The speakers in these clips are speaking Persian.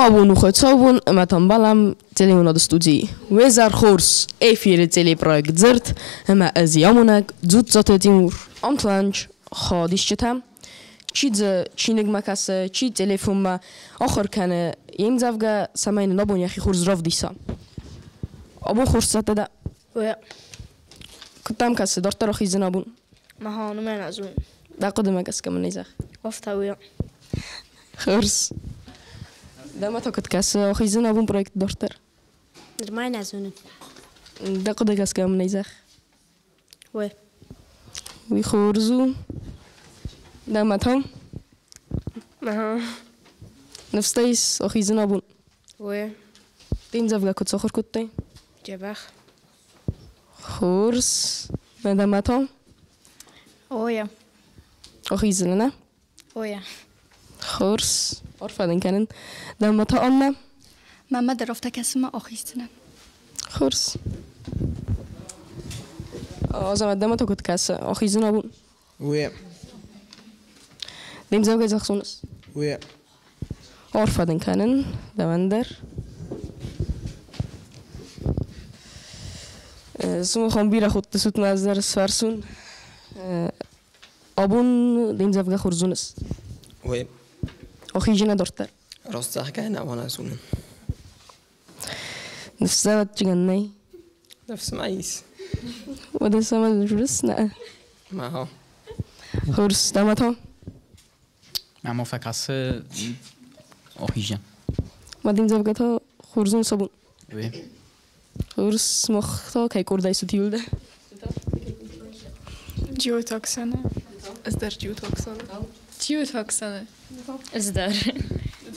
Abon uchodzą, ma tam balam telefonat studii. Wezar chors, efir teleprojekt ДЗЫРД, ma azjamunak, dzutzote timur. Antlanch, خادیش چتم چیز چینگ مکسه چی تلفن ما آخر کنه یم زوجة سماین نبون یخی خورز رفت دیسا آبون خورز ساته ده ویا کتام کسه دارت را خیز نبون ما ها نمی نزون ده قدم کس کم نیزه گفته ویا خورز ده ما تا کت کسه خیز نبون پروژه دارت نمی نزون ده قدم کس کم نیزه ویا وی خورزو ده متهم ما نفستیس آخیز نبون ویا دین زوجة کت سخر کتی جبخ خورز ده متهم ویا آخیز نه ویا خورز عرفان کنن ده متهم محمد رفته کسی ما آخیستنم خورز آزم دم تو کت کس آخیز نبون ویا دیم زوجة زخسونس ویا عرفان کنن دوندر سوم خون بیره خود تسوت نظر سفرسون آبون دیم زوجة خورزونس ویا آخیجی ندارتر راست که نوانه سونن نفس زود چیکن نی نفس مایس و ده سمت جلس نه ما ها خورز دمت ها من مفکر آخیجن و دیم زوجة ها خورزون صابون وی خورز مختا کی کردای سوتیل ده جیوتاکسانه از در جیوتاکسانه جیوتاکسانه از در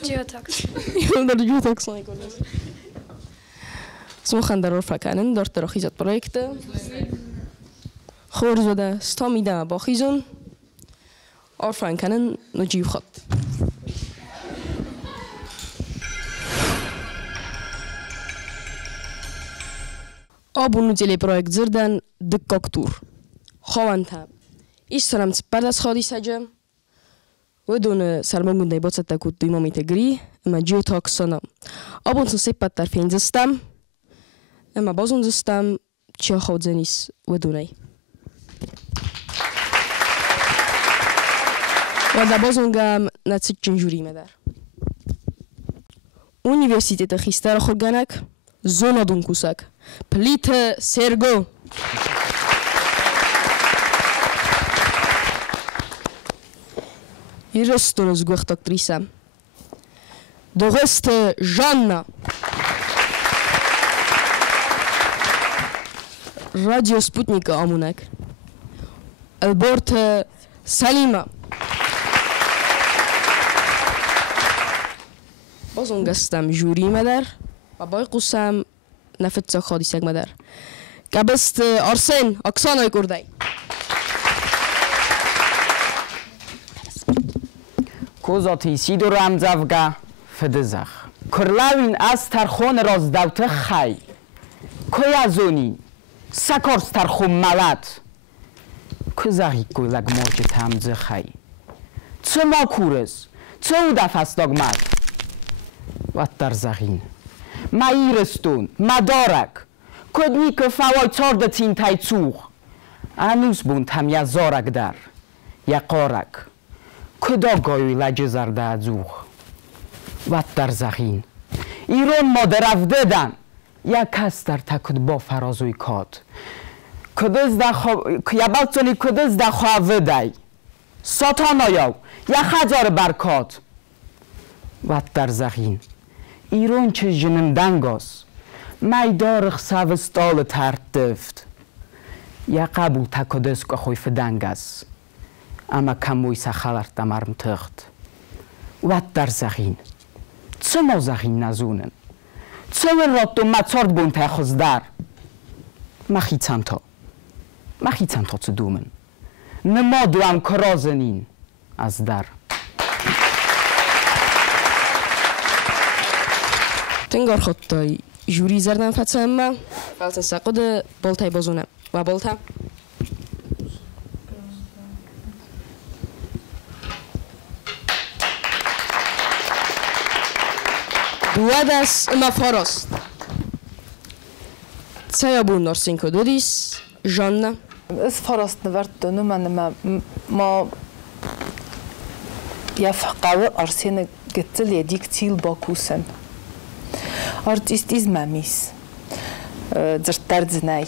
جیوتاکس یون در جیوتاکسانی کردن سوم خندر عرفان کنن دارت را خیزت پروژه خورز و ده ستا میدم با خیزون عرفان کنن نجیب خط آبونو تلی پروژه ДЗИРД دکاکتور خواهنتە ایسترم سپرد از خادی سجم و دون سرمون دی باید تکود دوی مامیت گری اما جیو تاکسانم آبون سپت در فین زستم اما بازون زستم چه خود زنیس و دونی و در بازون گم نتیجه جنجوری مدر Uniwersytet خیستر خورگانک زونا دون کوسک پلیت سرگو Иростон из гух актриса. Догесте Жанна. Радио спутника Амунек. Алборт Салима. بازون گستم جوری مدر و بای قسم نفت خادی سگ مدر گبست آرسن اکسانای کردای کوزاتی سیدو رمزافگا فدزخ کرلاوین از ترخون رازدوت خی کویازونی سکارس ترخون ملت کزاقی کویلگ مرج تمز خی چه ما کورس چه او دفست داگمد و در زغین ما ایرستون مدارک کدنی که فوای چارد تین تای چوغ انوز بون تم یا زارک در یا قارک کدا گاوی لج زرده ازوغ و در زغین ایران مادر افددن یا کس در تکد با فرازوی کاد کدز یا بلتونی کدز در خواه دای ساتانایاو یا خجار برکات و در زغین ایران چه جنم دنگاس میدارخ سوستال ترتفت یا قبول تکدز که خوی فدنگاس اما کموی سخالر دمارم تخت و در زغین چه ما زغین نزونن چه من را تو مچارد بون تخص در مخیتم تا چه دومن نما دوام کرازنین از در تنگار خود تای جوری زردن فتسه اما فلسن ساقود بالتای بازونم و بالتا دوادس اما فاراست سیابون نرسین کدودیس جانه از فاراست نورد دونو من ما يفقوا أرسين قتل يديك تيل باكوسن أرتيست إز ماميس درتر زناي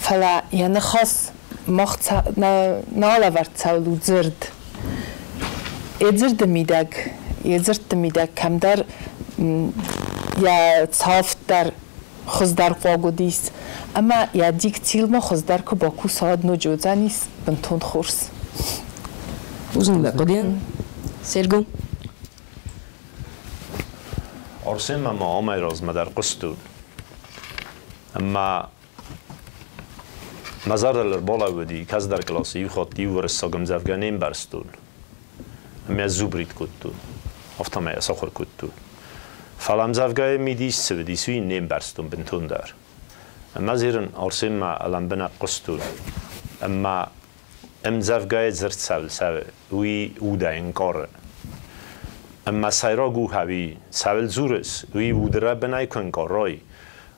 فلا يعني خاص مخت نالورد سالو زرد يزرد ميداك كم در يا صاف در خزدار قاقوديس اما يديك تيل ما خزدار كو باكو ساد نجوزانيس بنتون خورس وزن لقدين سيرجو أرسم ما عمر راز مدر قصدون أما مزار الربالا ودي كاز در كلاسي يخاطي ورساقم زفغانين برستون أما زوبريت كتون أفتما يساخر كتون فلام زفغاني ميديس سودي سوي نيم برستون بنتون دار أما زيرن أرسم ما ألم بنا قصدون أما زفغاني زرت ساول وي ودا انكار اما سایراگو هاوی سوال زورس وی ودرا بنای کن کارای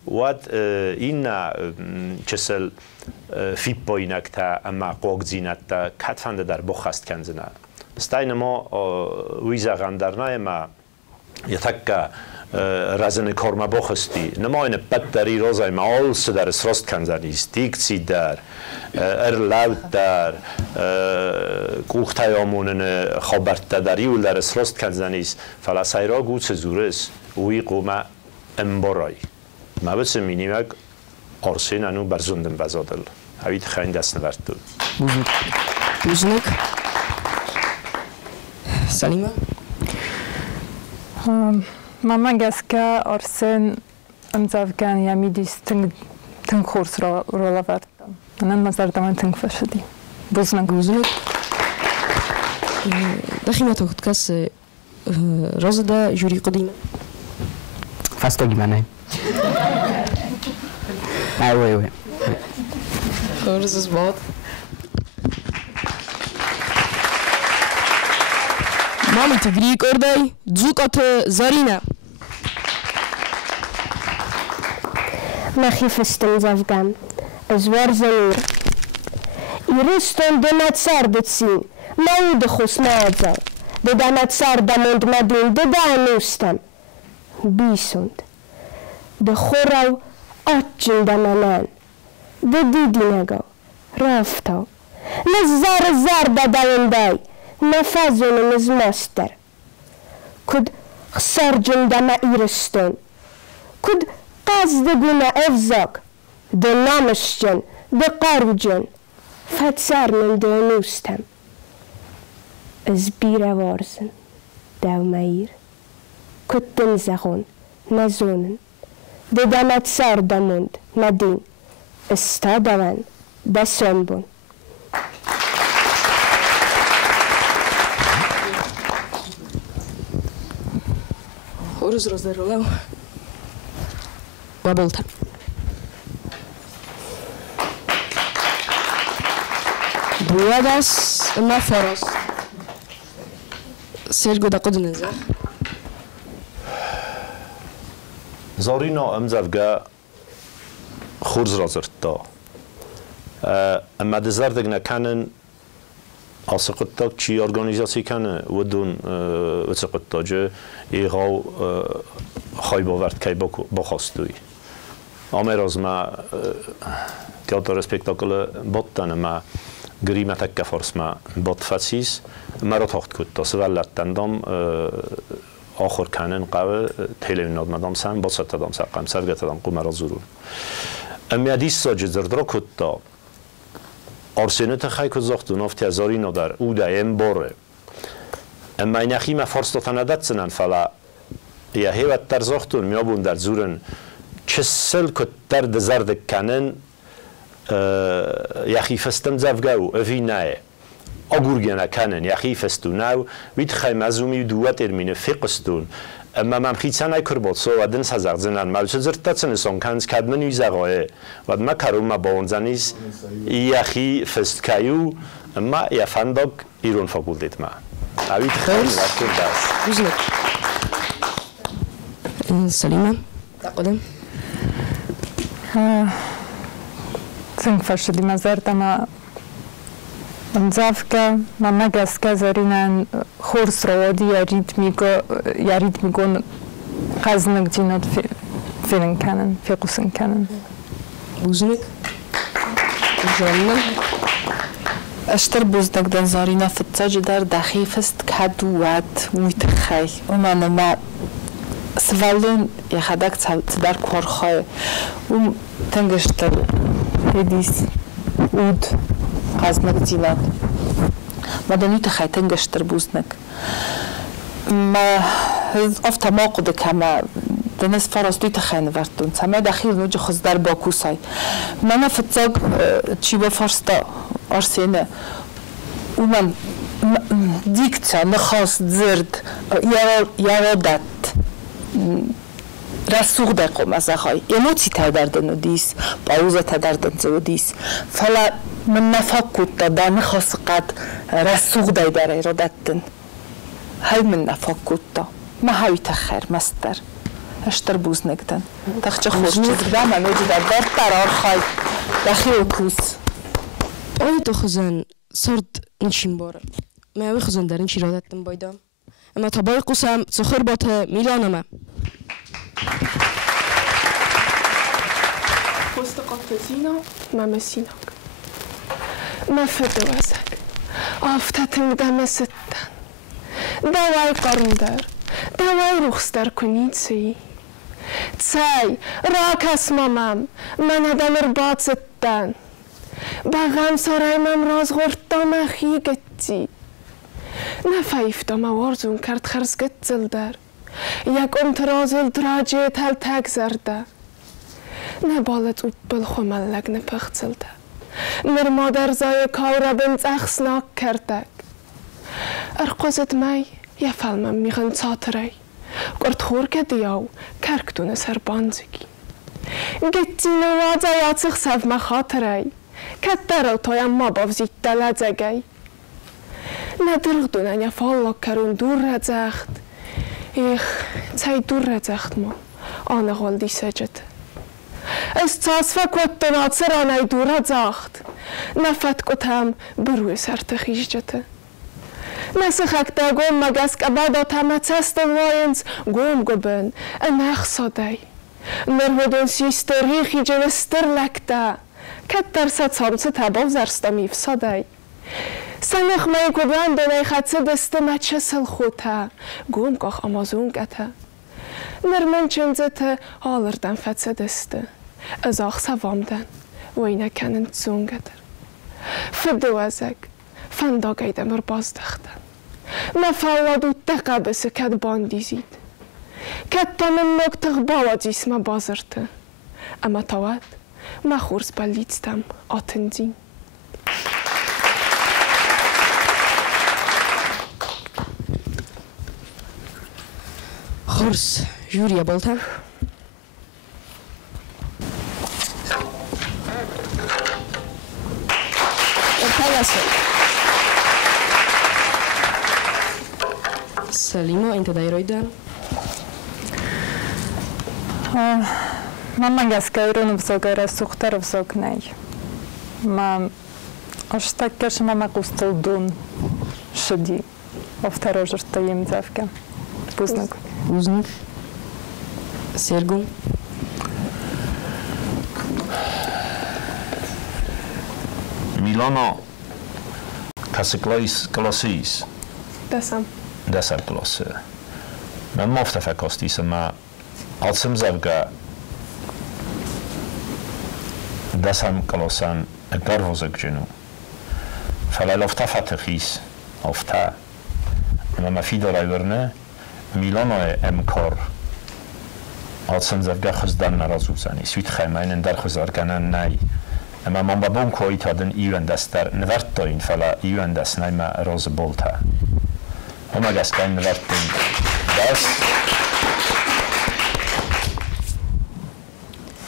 واد این چسل فیپ باینک تا اما قاق زینت تا کتفنده در بخست کنزنه استاین ما وی زغن در نای ما یتک رزن کارما بخستی نما این بد داری روزای ما آلس در اسراست کنزنیست دیکسی در ارلاوت در کوختایامونن خابرت در یول در اسراست کنزنیست فلا سایرا گوچ زورس وی قوما امبارای ما بس مینیمک آرسین انو برزندن بزادل هویت خیلی دست نورد دون بوزنک سلیمه مامان گسکه آرسین امزافگان یمیدیس تنگ خورس را ورد من مزار دمان تنگ فشدی بوزنک دخیمه تاخد کس راز دا جوری قدیمه فاستاگی منه اوه خورز از باد ماميتي گريي كرداي زوقت زارينا مخيف استنزافغان ازوار زنير يرستون دمات ساردتسين ماود خوس مادزا دمات ساردموند مدين دانوستم بيسوند دخوراو اتجن دمانان ديديناغو رافتاو نزار داونداي نفازون مزماستر كد خسر جندما إيرستون كد قصدقنا أفزاق دنامشجن دقارجن فتسار من دونوستم زبيرا وارزن داو ماير كد تنزغون نزونن ددامت سار داموند مدين استادوان دسنبون خورز راز درولو وابلتا دوادس ما فراس سيرجو دا قدن نزا زارينا امزفگا خورز رازرتا اما دزردگنا کنن آسقطاق چی ارگانیزاسی کنه ودون وسقطاق جه ایغاو خای باورد کی بخواستوی آمیراز ما تئاتر اسپکتاکل بطن ما گریم تک فرس ما بط فسیس مرا تاخت کد تا سوالت تندام آخر کنن قوه تلویزیون مدام سن با ست دام سقم سرگت دام قو مرا زورون امیادیس ساج زردرا کد تا آرسینت خیلی که زخت نفتی هزاری ندار او دایم باره اما این اخی ما فرست تندت سنن فلا یا هیوت در زختون میابون در زورن چسل کتر دزرد کنن یخی فستم زفگاو افی نه آگورگینا کنن یخی فستو نو وید خیلی مزومی دوات ارمینه فقستون اما من خیلی نای کربات سو و دن سازد زنان مالش زرت تن سون کنز کدمن یزاقای و ما کارم ما باونزانیز یخی فست کیو اما یا فندق ایران فاکولتت ما اوید خیلی وقتی دست سليمة تقدم Sunt făști mazarta ma înțafcă ma magasca zarina hors rawadi ya ritmigo qaznak jinot filan kanan fiqusan kanan بوزنك جنة اشتر بوزنك دن زارينا في التجدر دخيفست كدوات ويتخي ومن ما سوالون يخدك تدار كورخاي وتنجشتر هديس ود قازنك جيلات ما دنيو تخي تنجشتر بوزنك ما افتا موقد كما دنس فرس دوی تخین وردون سمه داخل نوجه خود در باکوسای من فتزاگ چی با فرستا آرسینه و من دیکتا نخواست زرد یارادت رسوق دقم از اخوای ایموتی تدردن و دیس باوزا تدردن زو دیس فلا من نفاق دا نخواست قد رسوق دای در ایرادتن هل من نفاق دا ما هاوی تخیر مستر اشتر بوز نگدن تخچه خوش چیزگده من اوجی در دار برار خواهی داخل کوس آیا تو خزن سرد نشین باره ما اوی خزن در این شیرادتن بایدم اما تا بای قسم سخور باته میلانمه پست قطزینا ممسیناک مفد وزک آفتتن دم ستن دوای قرندر دوای رخصدر کنید سی تسای راک اسمامم من ادم ارباط ستن بغم سارایم راز غرطام اخی گتی نفایفتم وارزون کرد خرزگت زلدر یک امترازل دراجه تل تک زرده نبالت او بلخو ملگ نپخت زلده نر مادر زای کاورا بنت اخسناک کردک ارقازت مای یا فلمم میخن ساترای قرد خور کدیاو کرکتون سر بانزگی گتی نوازا یاتسخ سف مخاطرای کتر تایم ما بافزید دلزگی ندرغ دونن یا فالا کرون دور رزخت ایخ تای دور رزخت ما آنه غالدی سجد از تصفه کتن آتسر آنه دور رزخت نفت کتم بروی سر تخیش جده نسخک دا گم مگس که بعد تمتست واینز گم گبن انخ صدای نرودن سیستر ریخی جنستر لکتا کتر ست سامس تباو زرستا میف صدای سنخ می گبن دنای خدسه دست مچه سل خوتا گم گاخ آمازون گتا نرمن چنزت آلردن فتسه دسته از آخ سوامدن وینه کنن زون گتر فدو ازک فنداگیده مر باز دختن مفاوضو تقبس کد باندیزید کد تامن نکتق بالا جیسم بازرته اما تاوت ما خورس بلیدستم آتنزین خورس جوریا بولتم سليمة أنت دايرويدا؟ ما مگس کارون بزرگار سوختر بزرگ نی. ما اشتکش ما مقصد دون شدی. افتراج رتایم زفکم. بوزنک. بوزنک. سرگون. میلانا کلاسیس. دسم کلاسه. من مفتفع کاستیسم ما آتسم زبگه دسم کلاسن اگر وزگ جنو. فلال افتفع تخیس افتا. اما مفید رایورنه میلانا امکار آتسم زبگه خزدن نرازوزنی. سویت خیمین در خزارگنن نی. اما من با بون کویت هادن ایوان دست در نورد داین فلا ایوان دست نیم راز بولتا. اما گسکن نورد داین دست.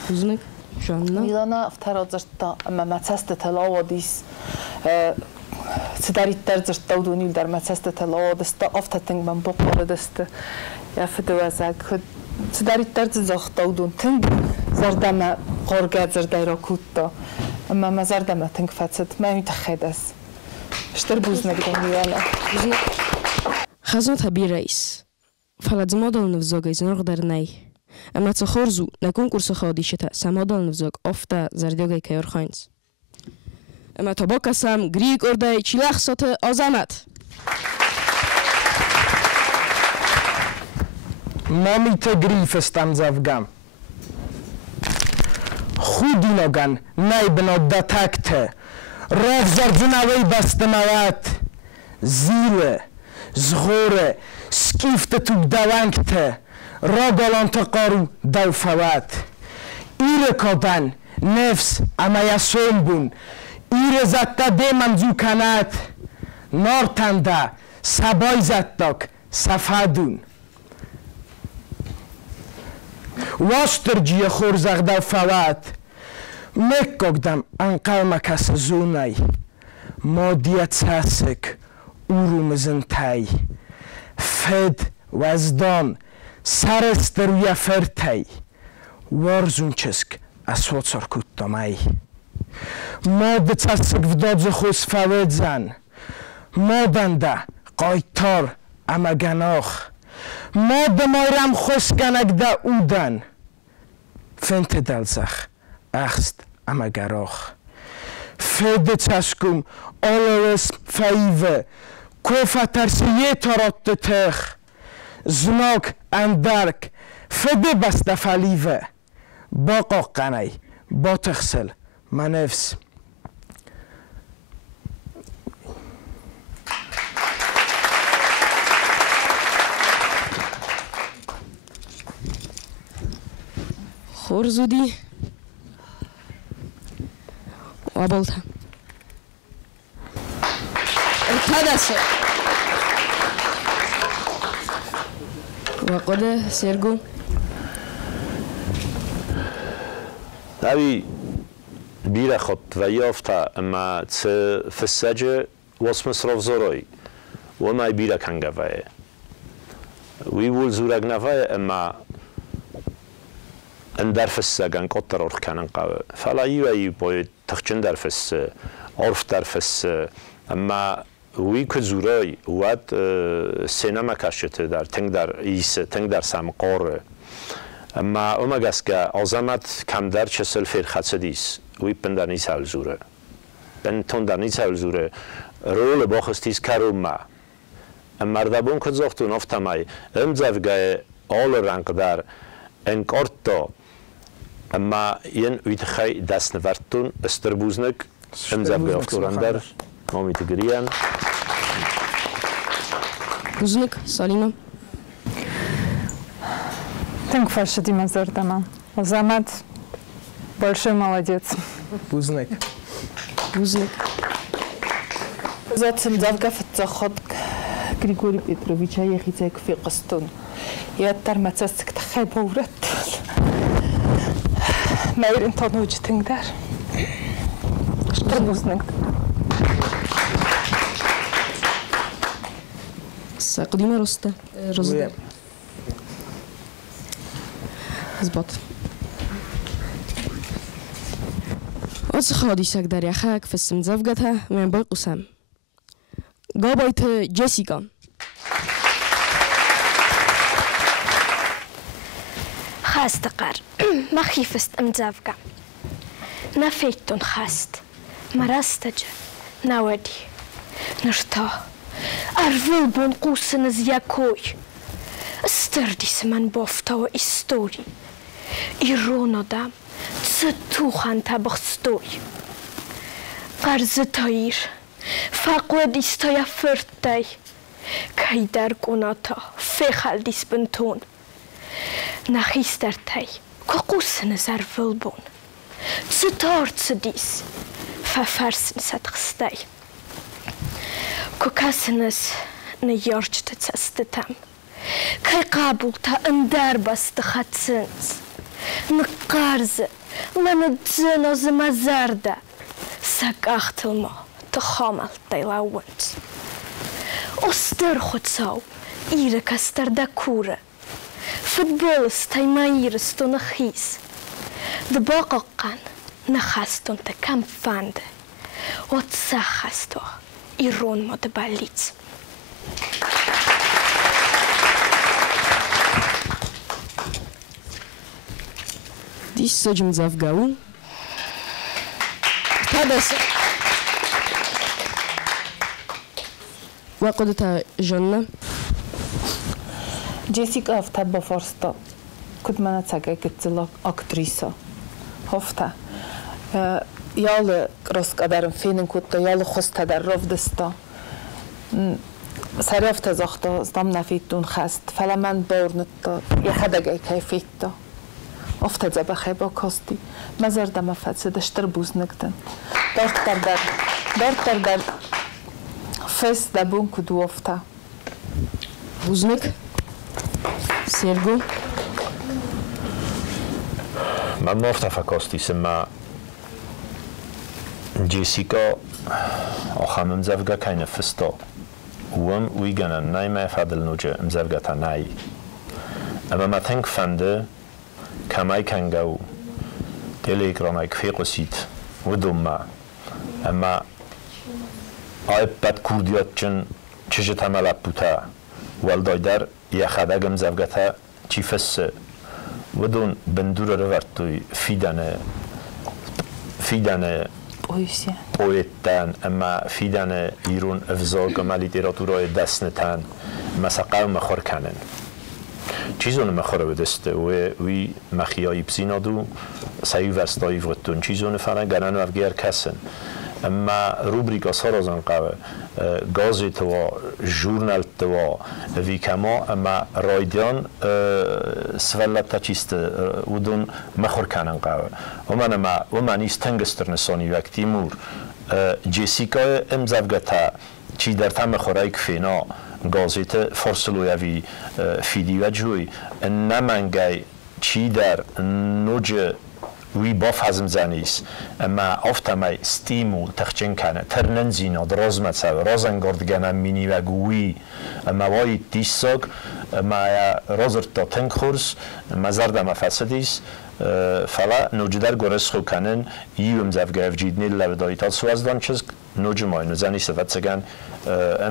بوزنک جاننا. میلانا افتراد زرتا اما متست تلاو دیس سداریت در زرتا و دونیل در متست تلاو دستا افتتنگ من بقر دست یا فدو ازک خود Цдарит зохтаудун тинг зардама горгад зардай рокутто. Мама зардама тинг фацет мамиты хедас. Штербузнак доньяна. خزون تبی رئیس فلاد مادل نفزاگ از نرخ در نی اما تخورزو نکن کورس خادی شده سمادل نفزاگ افته زردیاگی کیار خاینز اما تا با کسم گریگ ارده چیلخ سات آزامت Mamitë grifestam zavgam. Khudinogan naibno datakte. Ravzardzinavay bastamavat. Zile, zghore, skifte tubdavankte. Ragolantaqaru davfavat. Ire kodan nefs amayasombun. Ire zatta demam zukanat. Nortanda sabay zattak safadun. Wasturgiye khorzagda fawat mekkogdam anqalmakas zunay modiyat sasek urumzentay fed wazdon saresteruya fertay warzunchesk asotsorkuttomay mod sasek vdodze khosfawedzan modanda qaytor amaganoch ماد مایرم خوشگنگ دا اودن فنت دلزخ اخست اما گراخ فد چشکم آلوس فایوه کوفا ترسیه تارات تخ زناک اندرک فده بسته فلیوه با قاقنی با تخسل منفس خورزودی وابلتا ارتدسه وقده سيرجو نبي بيرا خط ويافتا اما في السجة واسم صرف زوروي وما بيرا كان جفاية ويقول زورك نفاية اما ان درفس گن قطر اور کنن قاو فلا یوی باید تخچن درفس عرف درفس اما وی که زورای واد سینما کشته در تنگ در ایس تنگ در سمقار اما اومگس که عظمت کم در چسل فیر خدیس وی پندر نیست هل زوره بن تون در نیست هل زوره رول باخستیس کارو ما اما دبون که زختون افتمای امزفگای آل رنگ در انکارتا اما ین ویتخای دست نورتون استربوزنک امزب افتورندر مامیت گریان بوزنک سالینا Тынк фаршиди мазардама. Азамат большой молодец. Бузник. Бузник. Зацем завгав заход Григорий Петрович аяхицек фиқстун. Яттар мацаск тахай боврат. Майрин тонуч тингдар. Что бузник? Сақдима роста. Розда. زبط واسه خادیشک در یخک فسم زفگته من باید قسم گابایت جسیکا خاست قر ما خیفست ام زفگه نفیتون خاست مرستج نودی نشتا ارول بون قوسن از یکوی استردیس من بافتا و استوری ایرون آدم تتوخن تبخستوی قرض تایر فقو دیستای فرتای که در گناتا فخل دیس بنتون نخیستر تای که قوس نظر ولبون تتارت دیس ففرسن ستخستای که کسنس نیارج تتستتم كي قابل تا اندار بس تخاتسنس نقارز لندزنو زمازاردا ساك اختلما تخامل تايلاونت استر خدساو ايرك استر دا كورة فوتبولستای مایرستون خیز دباقان نخستون تکم فنده و تسخستو ایرون مدبالیت دیش سجم زفگاون تابس وقدت جنة جيسيكا هفتا بفرستا كنت مانا تساقا كتلا أكتريسا هفتا يالا راسك أدارم فينن كنت يالا خستا در رفدستا سري هفتا زختا زدام نفيتون خست فلا من بورنتا يحدا جاي كيفيتا هفتا زبا خيبا كاستي مزار دم فتسه دشتر بوز نكتن دارت در فس دبون كدو هفتا بوزنك سيرجو من مرتفع كاستي سما جيسيكا آخام مزفقا كاين فستا وم ويجانا ناي ما يفعل نوجه مزفقا ناي اما ما تنك فنده كماي كانجاو تليجرام كفي قسيت ودوما اما آیب کردیات چن چه تملاب بوده والدایدر یه خداگم مزفقتا چی فسه ودون بندور روارتوی فیدانه پویتن اما فیدانه ایرون افزاق ما لیتراتورای دستنتن مساقه مخور کنن چیزون مخوره بدسته و وی مخیایی بسینادو سعی ورستایی وقتون چیزون فرن گرن و افگیر کسن اما روبریکا سرازن قوه گازیت و ژورنال و ویکما اما رایدیان سوالتا چیست ودون مخور کنن قوه و من ایست تنگستر نسانی وقت تیمور جیسیکا امزفگتا چی در تم خورای کفینا گازیت فرسلویوی فیدی و جوی نمنگای چی در نوج وی باف هزم زنیس اما افتمای ستیمو تخچن کنه ترنن زینا دراز متساوی رازن گردگنم مینی و گویی اما وای دیساگ اما رازر تا تنگ خورس مزردم فسدیس فلا نوجدر گرس خو کنن یوم زفگه جیدنی لبدایتال سوازدان چیز نوج ماینو زنی سفت سگن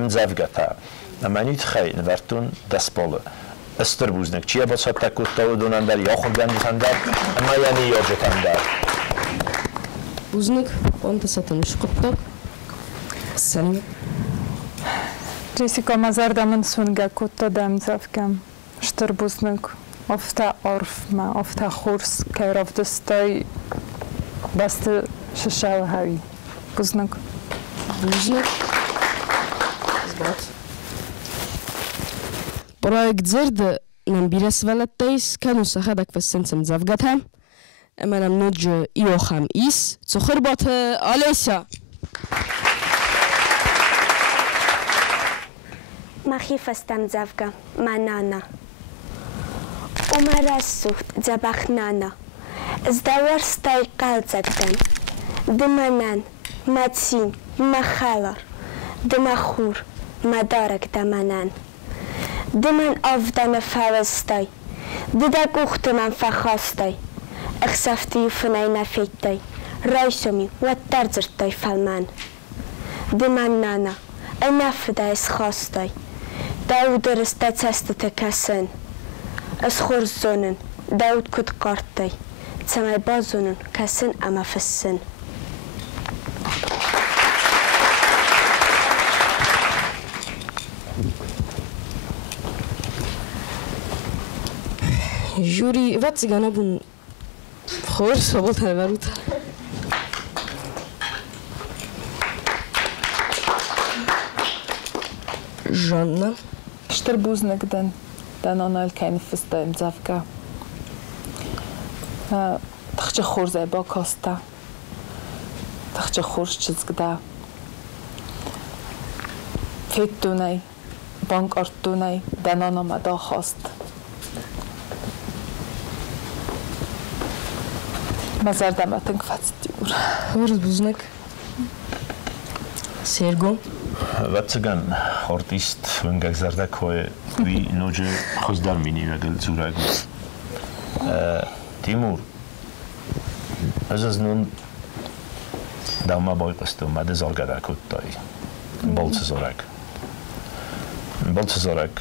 زفگه تا اما نیت خیلی نورتون دست باله استر بوزنک چیه با سات تکوت تاو دونن در یا خود گندتن در اما یعنی یا جتن در بوزنک وانت ساتنش قطق السلام جيسيكا مزار دامن سونجا كوتا دام زافكم شتر بوزنك افتا عرف ما افتا خورس كيرف دستاي بست ششاو هاوي بوزنك برايك ДЗИРД نمبيرس ولدتيس كانوا سخدك في السنسم زفقتها اما نمنوج يوخم ايس تخربط أليسا مخيف استم زفقة منانا ومرسوت زبخنانا ازدور ستاي قلزكتن دمنان ماتسين مخالر دمخور مدارك دمنان دمن أفضل فاوستاي ددك أخت من فخاستاي اخسفتي فناي نفيتاي رايسومي واترزرتاي فالمان دمن نانا انفدا اسخاستاي داود رستا تستتا كسن اسخور زونن داود كد قارتاي تسمي بازونن كسن اما فسن جوري واتسيغانا بون خورس وبولت الباروت جانا شتر بوزنك دن انا الكاين فستا امزافكا تخجي خورزي با كاستا تخجي خورش چizgda فيتوناي بانك ارتوناي دن انا مدا خواست مزار دمتن كفتي ورد بوزنك سيرجو واتسگن خورتیست ونگک زرده که وی نوجه خزدار مینی و گل زورگو تیمور از نون دوما بای قسته اومده زارگره کد دایی بلت زارگ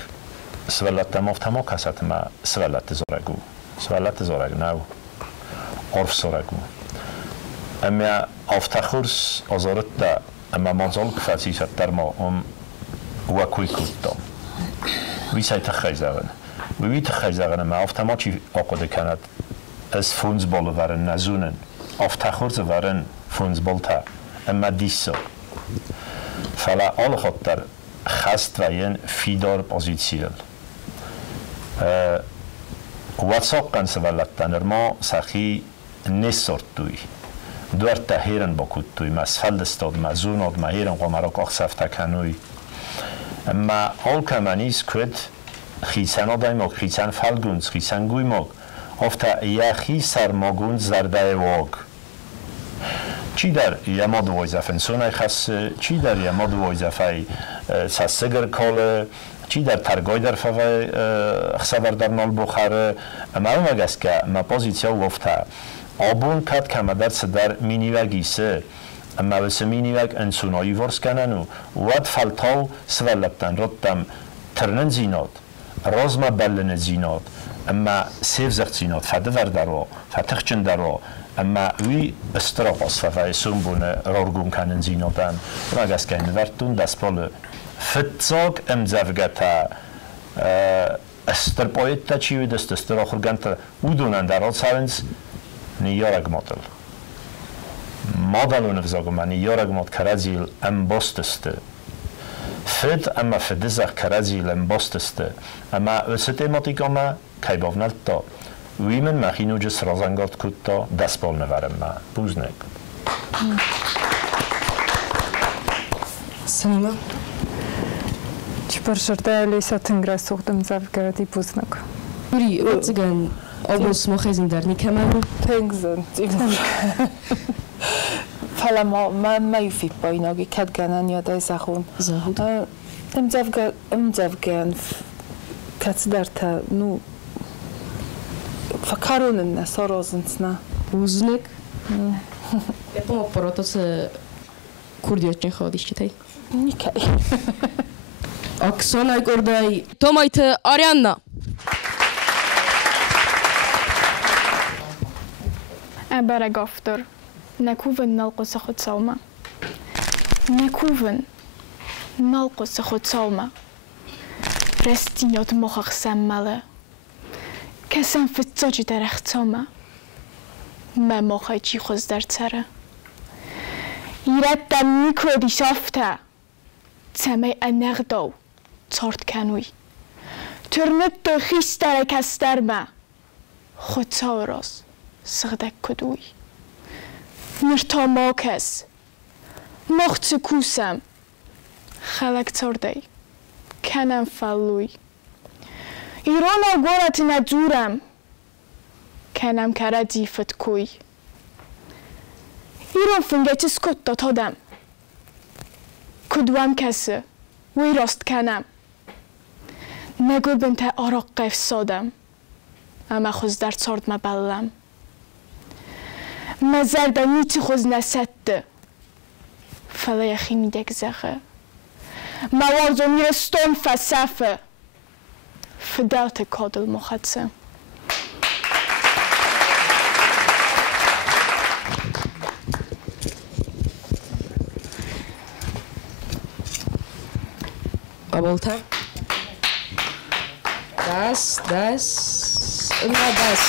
سوالت تمام کسات ما سوالت زارگ نو عرف زارگو اما افتخورس آزارت دا اما منزل کفاتی شد در ما وکوی کد دا وی سای تخیزاغن وی تخیزاغن اما افتما چی آقاده کند از فونزبال ورن نزونن افتخورس ورن فونزبال تا اما دیسا فلا آل خود در خست و ین فیدار پوزیسیل واتساق کن سوالت تنر ما سخی نسورت دوی دور تهیرن با کود توی مسفل دستاد مزوناد مهیرن قمراک آخ سفته کنوی اما آل کمانیز کود خیسن آدای ماگ خیسن فلگونز خیسن گوی ماگ افتا یخی سرماگون زرده واگ چی در یماد وایزفن سونای خاص چی در یماد وایزفای سسگر کاله چی در ترگای در فوای خسابر در نال بخاره اما اون وگست که ما پوزیسیا وفته آبون کد که مدرس در مینیوگیسه اما بس مینیوگ انسونایی ورس کنن و ود فلتاو سولتن ردم ترنن زیناد رازما بلن زیناد اما سیف زخت زیناد فده وردروا فتخچن دروا اما وی استراقاس فوای سنبونه رارگون کنن زینادن اون وگست که این وردون دست باله فتزاق امزفگتا استرپایت تا چیوی دست استراخور گنتا ودونن در آل ساونس نیارگ مادل مادلون افزاقو من نیارگ ماد کرازیل امباستسته فد اما فدزاق کرازیل امباستسته اما وستیماتیک اما کایباونل تا ویمن مخینو جس رازنگارد کود تا دست بال نورم ما بوزنگ سلیما Чипаршырда лейсатын грасуғдым завгaraди бузнак. Юрий, цыган обоз мохезиндер никамару? Теңзін, Тимур. Фала ма юфик байнаги кадганан ядай захун. Захуд? امزافگان کاتدارتا نو فکرونن سرازنسنا. بوزنک؟ Yapım aparatası kurdiyatçın xadişçitey. Nikay. Aksonay korday. Tomaytı Arianna. Ебере гафтор. Некувен налқоса ход салма. Некувен налқоса ход салма. Рестиньот мохах саммале. Кесен фитцочи дерехцома. ما مخای چی خوز در سره ایرد دم نیکودی شافته تمه انقداو چارت کنوی ترنت دو خیست داره کستر ما خود ساوراز سغدک کدوی نرتا ما کس مخت کوسم خلق تردی کنم فلوی ایران آگورت ندورم کنم کرا دیفت کوی ایران فنگه سکوت دادم کدوم کسه وی راست کنم نگو بنت آراق قیف سادم اما خوز در سارد مبلم مزرد نیتی خوز نسد فلا یخی میدک زخه موارزو میرستون فسفه فدالت کادل مخدسه Qabalta. Das. Immer das.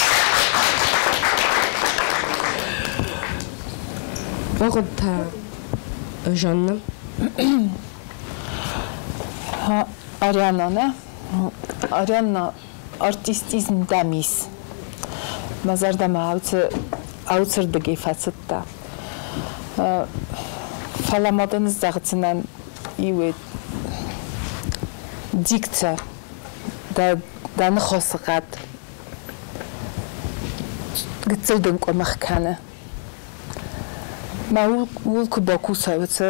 Vaqta. Janna. Ariana ne? Ariana artistizm demis. Mazarda ma autsırdagi fatsetta. Falamadanız dağıtınan iyi ديكتا دا نخص قد قلت لكم مخكانة ما ولكو باكو ساوت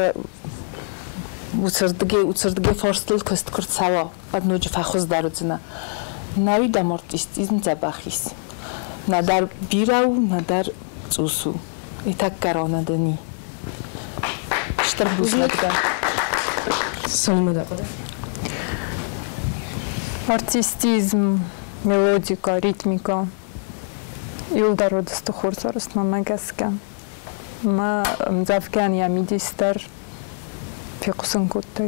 უცრდგე ფორსტილ ქოსტკრცავა ბადნოჯ ფახოს დაროძნა ნავი დამორტის ძნძაბახის ნადარ ბირაუ ნადარ წუსუ ეთაკ გარონადენი შტრბუსნადგა სოლმა დაყოდა артистизм мелодика ритмика იულდაროდეს თუ ხორცაროს მამაგასკა მა მძავკანია მიდისტარ ფიქუსნკუტი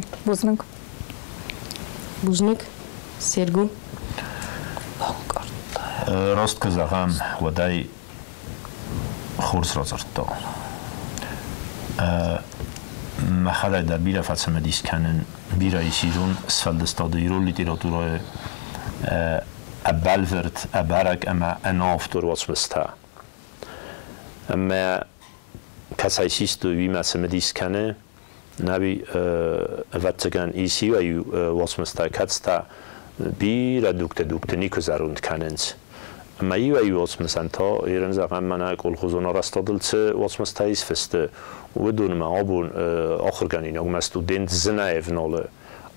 ბუზნიკ სერგუ راست کزاغم ودای خورس را زرتا محل در بیره فتصم دیس کنن بیره ایسیرون سفل دستاده ایرو لیتراتورای الألەوەرد أبارك أما أنافتر وصمستا أما كسايسيستو ويما سمديس كانه نبي واتجان إيسي ويو وصمستا كاتستا بيرا دوكت نيكو زاروند كاننس أما يو وصمسانتا إيران زغم منا كل خزونا راستادلت وصمستايس فست ودون ما أبون آخر جانين أو مستودنت زنايف ناله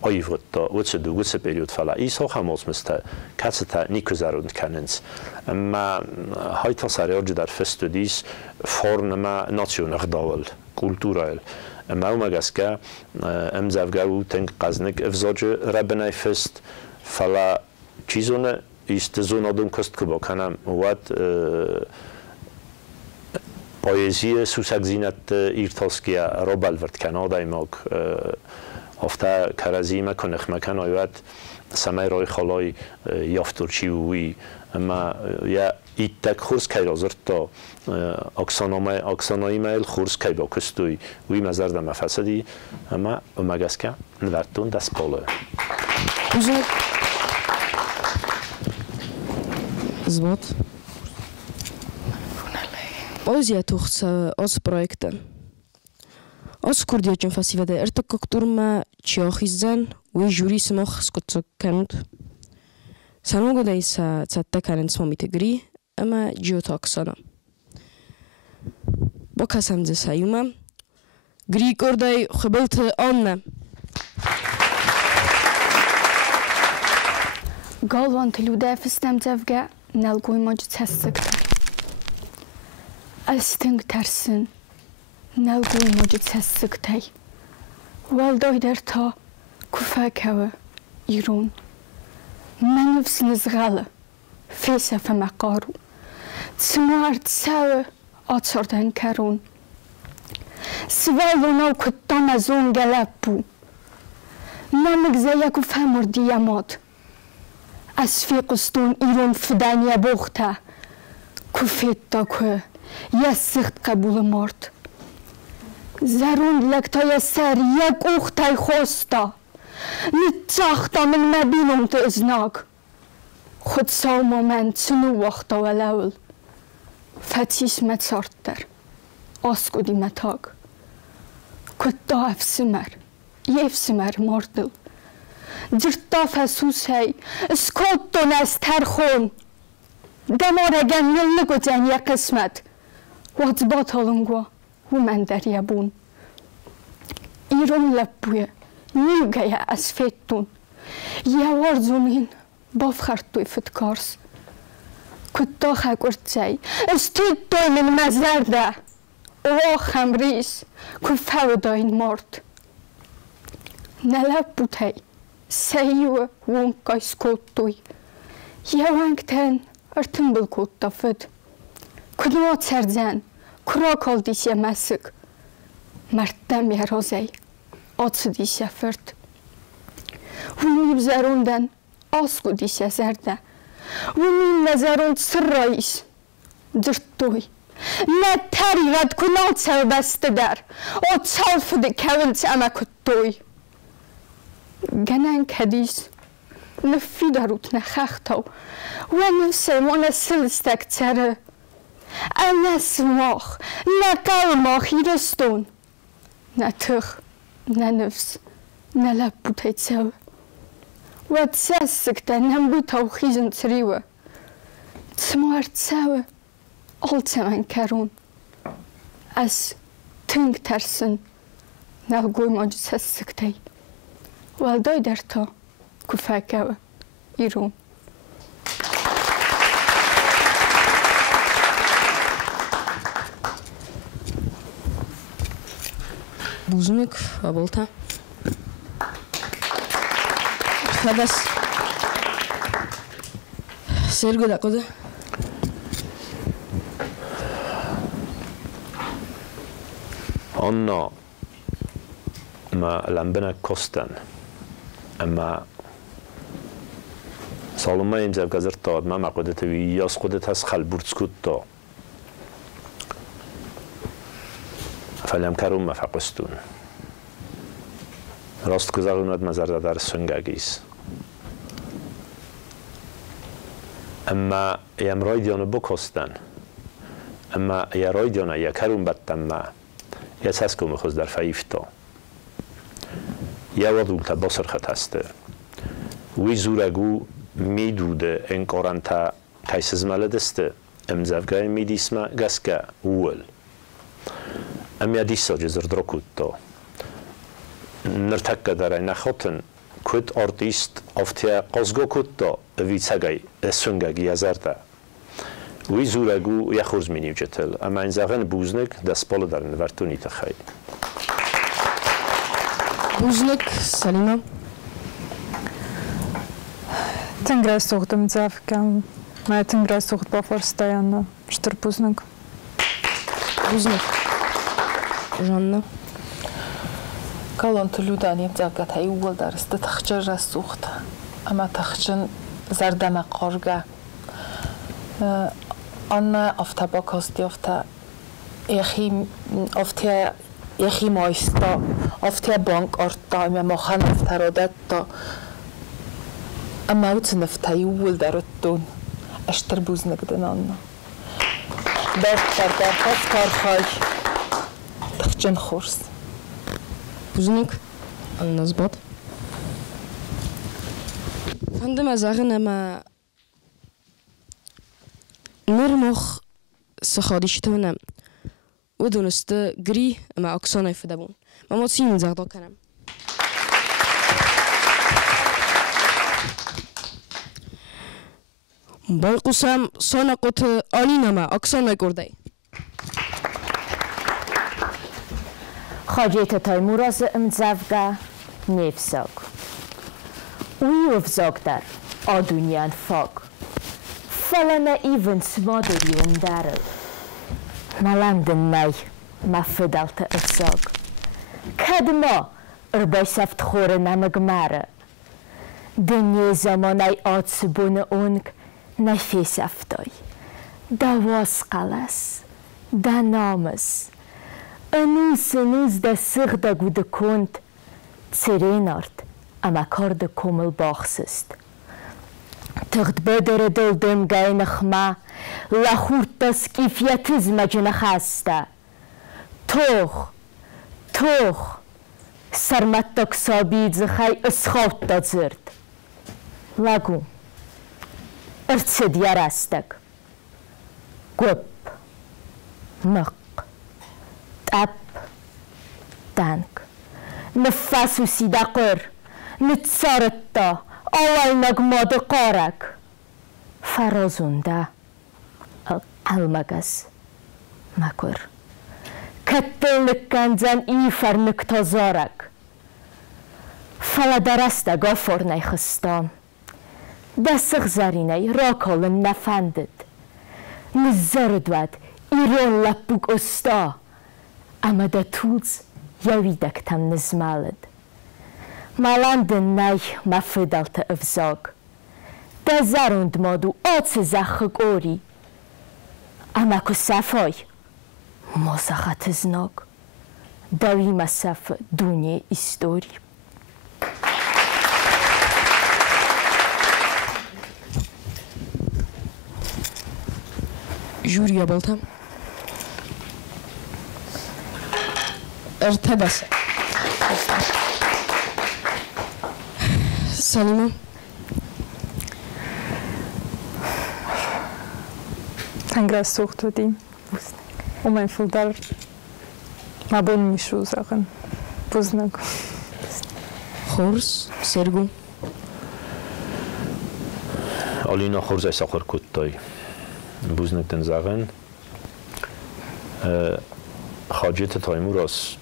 ayvıtta uçdu uçu periyod fala İsa hamosmsta kaçta nikuzarund kanens ama hayta sarıcı der festudis forma nasyonal davel kulturel ama umagaska emzavgavu tenk qaznik evzocu rabnay fest fala çizone ist zonadum kostkubo kanam wat poezie susagzinat irtoskia robalvert kanadaymak افتا کرازی مکنخ مکن آیوت سمای رای خالای یافتورچی وی اما یا ایتک خورس کی رازرد تا اکسانای میل خورس کی با کستوی وی مزرد مفسدی اما مگسکه نورتون دست بالا زبط اوزیا توخس از پروژه از کردی چون فسیفده ارتکاکتور ما چیاخیزن و جوری سماخ سکوت کند. سامو گدایی سا تتا کارنس مامیت گری اما جیو تاکسانا. با کسام زسایوما گری کردای خبلت آنم. قالوان تلوده فستم تفجع نلقوی ماجد هستكتر. استنگ ترسن. نلقوی ماجد هستكتای. والدای در تا كفاكوا يرون ما نفس نزغالة فيسا فما قارو تسمار تساوى أتصردن كارون سوالو نو كتانا زون غلابو نامك زيكو فامر ديامات أسفي قصدون إيرون فدانيا بوختا كفيت تاكو يسخت قبول مرد زارون لك يسار يك أختي خوستا نتاختا من مبينهم تأزناك خد ساو مومنت سنو وقتا والأول فتيس متصارتر أسكو دي متاك كتا أفسمر يفسمر مردل درتا فسوس هاي اسكوتو ناس ترخون دمار اگن يلنگو جنيا قسمت واتبات هلنگو ومن در يبون إيرون لبوية نيوغايا أسفيتون يوارزونين بافخرتوي فتكارس كتا خاكورتساي استيتوي من مزرده او خمريس كفاو داين مرد نلبوتاي سيو وونكاي سكوتوي يوانكتن ارتنبل كوتا فد كنوات سرزن كراكال ديسيا مسك مرتم يرازي آتسو دیسیا فرد ومیم زروندن آسکو دیسیا زرده ومیم نزروند سر رئیس درتوی نه تریغت کنات سو بسته در آت سالف ده کولت اما کتوی گنن کدیس نفی داروت نخختو و نفسه مانه سلستک تره انا سماخ نقل ماخی رستون نتخ ننفس نلبوتاي تساوي وتساسكتا نمبوتا وخيزن تريوة تسموار تساوي ألتا من كارون أس تنك ترسن نلقوی ماجز هستکتی والدای در تا کفاکه ایرون بوزنك قابلتها حدث سيرجو دا كده آنها ما لنبنا کستن اما سالما امزب گذر تاد ما مقدت وی یاس قدت هست خلبورت سکوت تا فلیم کرم مفقستون راست گذارونت مزرده در سنگاگیس اما یم رای دیانو بکستن اما یا رای دیانو یا کرم بدتن ما یا سسکو مخوز در فیفتا یا وضول تا بسر خط هسته وی زورگو میدوده انکارن تا کیسز ملدسته امزفگاه میدیسمه گسکه اول ام یادیسا جزر درکود تا نرتک داره نخوتن کد آرتیست افتیا قصگو کد تا ویتسگای سنگگی ازرده وی زورگو یا خورز مینیو جتل اما این زغن بوزنک دست بالا در نورتونی تخیل بوزنك سليمة تنقرأ سوقت مزافكا ما تنقرأ سوقت بافرستايانا شتر بوزنك جانا كالون تلوداني مزافكا تاي اول درست تخجر سوقت اما تخجن زردما قارگا آن افتبا کاستی افتا یخی مایستا افتا بانک آرتا اما مخان افترادت تا اما اوت نفتا یول دارتون اشتر بوز نگدن آننا در خاص کار خواهی تخجن خورس بوزنك النزبط عندما زغنا ما نرمخ سخادیشتونم و دونسته گری ما اکسانه فدبون ما مطمئن زغدا کنم بالقسم سانقط آنی ما اکسانه کرده خاجیت تای موراز امزفگه نفساک اوی افزاک در آدونیان فاک فلانه ایون سمادریون دارد ملندن نای مفدالت افزاک کدما اربای سفت خوره نمگماره دنیا زمانای آتسبون اونک نفیس افتای دواز قلس دا نامس انوز دا سغ دا گوده کند تسرین ارد اما کار دا کومل باخسست تغد بدر دل دم گای نخما لخورت دا سکیفیتز مجنه خسته توخ سرمت دا کسابید زخای اسخوت دا زرد لگو ارتسد یارستگ گوب مق تاب دانك نفاس وسيداقر نتصارتا اول نقماد قارك فرازوندا المغز مكر كتل نكانزان ايفر نكتازارك فلا درستا غافور نيخستان دسخ زاريني راكولن نفندد نزردواد ايرون لپوك استا اما دا توز یویدک تم نزمالد مالندن نای مفدالت افزاگ دا زاروند مادو آتس زخگ اوری اما که صفای مزاخت زناگ داوی مصف دنیا استوری جوريا بلتم ارتبس سليمة تنگرا سوخت دیم و من فلدر مبون میشو زغن بوزنک خورس سرگو آلینا خورز ایسا خور کتای بوزنک دنزاغن خاجت تایموراس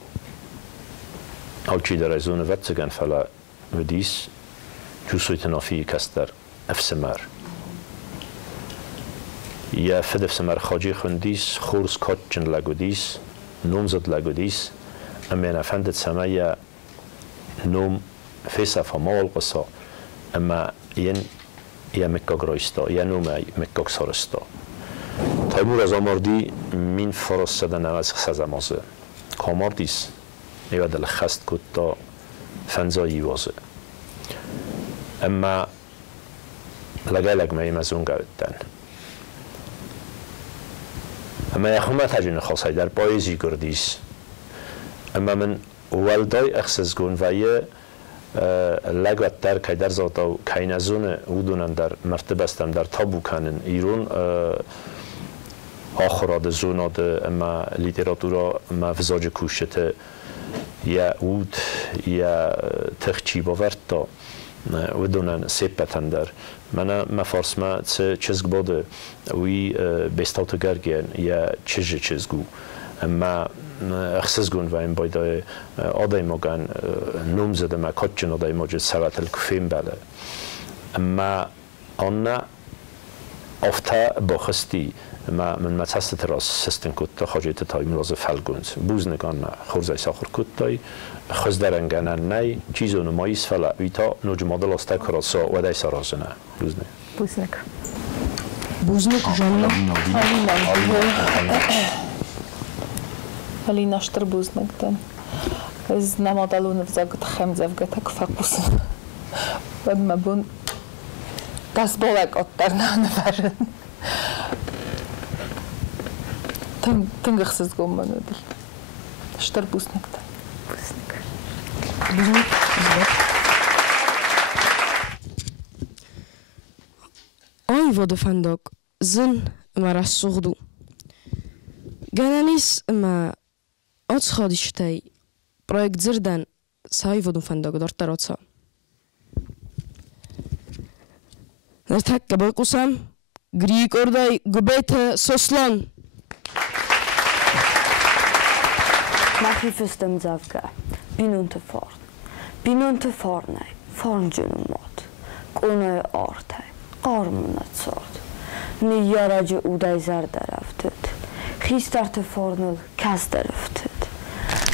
آلچی در ازون وقتگن فلا ودیس جوسوی تنافی کستر افسمر یا فد افسمر خاجی خوندیس خورس کات جن لگودیس نوم زد لگودیس اما نفندت سما یا نوم فیسا فمال قصا اما یا مکاگ رایستا یا نوم مکاگ سارستا تایمور از آماردی مین فرستاده نوز خزمازه کاماردیس ایوه دل خست کد تا فنزایی وازه اما لگه میم از اون گویدن اما یخومه تجین خاصای در پایزی گردیس اما من والدای اخسزگون و یه لگوت در که در زادا که نزونه ودونن در مرتبه استن در تابو کنن ایرون آخراد زوناد اما لیتراتورا اما وزاج کوشته یا ود یا تخچی باورد تا ودونن سپتن در من فارس ما چیزگ باده وی بستاوت گرگین یا چیزگو اما اخسزگون و این باید آدای مگن نوم زده ما کاتجن آدای ماجد سوات الکفیم بله اما آنها افتا باخستی من متاسست تراس سستن کتا خاجت تای مراز فلگونز بوزنگان خورزای ساخر کتای خزدرنگنن نی چیزو نماییس فلا ویتا نجمادل استا کراسا و دای سرازنه بوزنگ بوزنگ جاننا ولی ناشتر بوزنگ دن از نمادلون وزاگت خمزفگت تکفق بوزن و مبون دست بالک اتر نانورن تنگخسز گم بنودی شتر بوزنگ دن بوزنگ آی واد فندق زن مرا سوغدو گنانیس ما آت خادشتای پروژه زردن سای واد فندق دارت تراتسا نرتک کبای قسم گری کردای گبیت سوسلان Nachrichten zavga, binunte farnay, farnjunumat, konay artay, qarmunat sort, niyaracı uday zardaraftet, xistarte farnul kasdaraftet,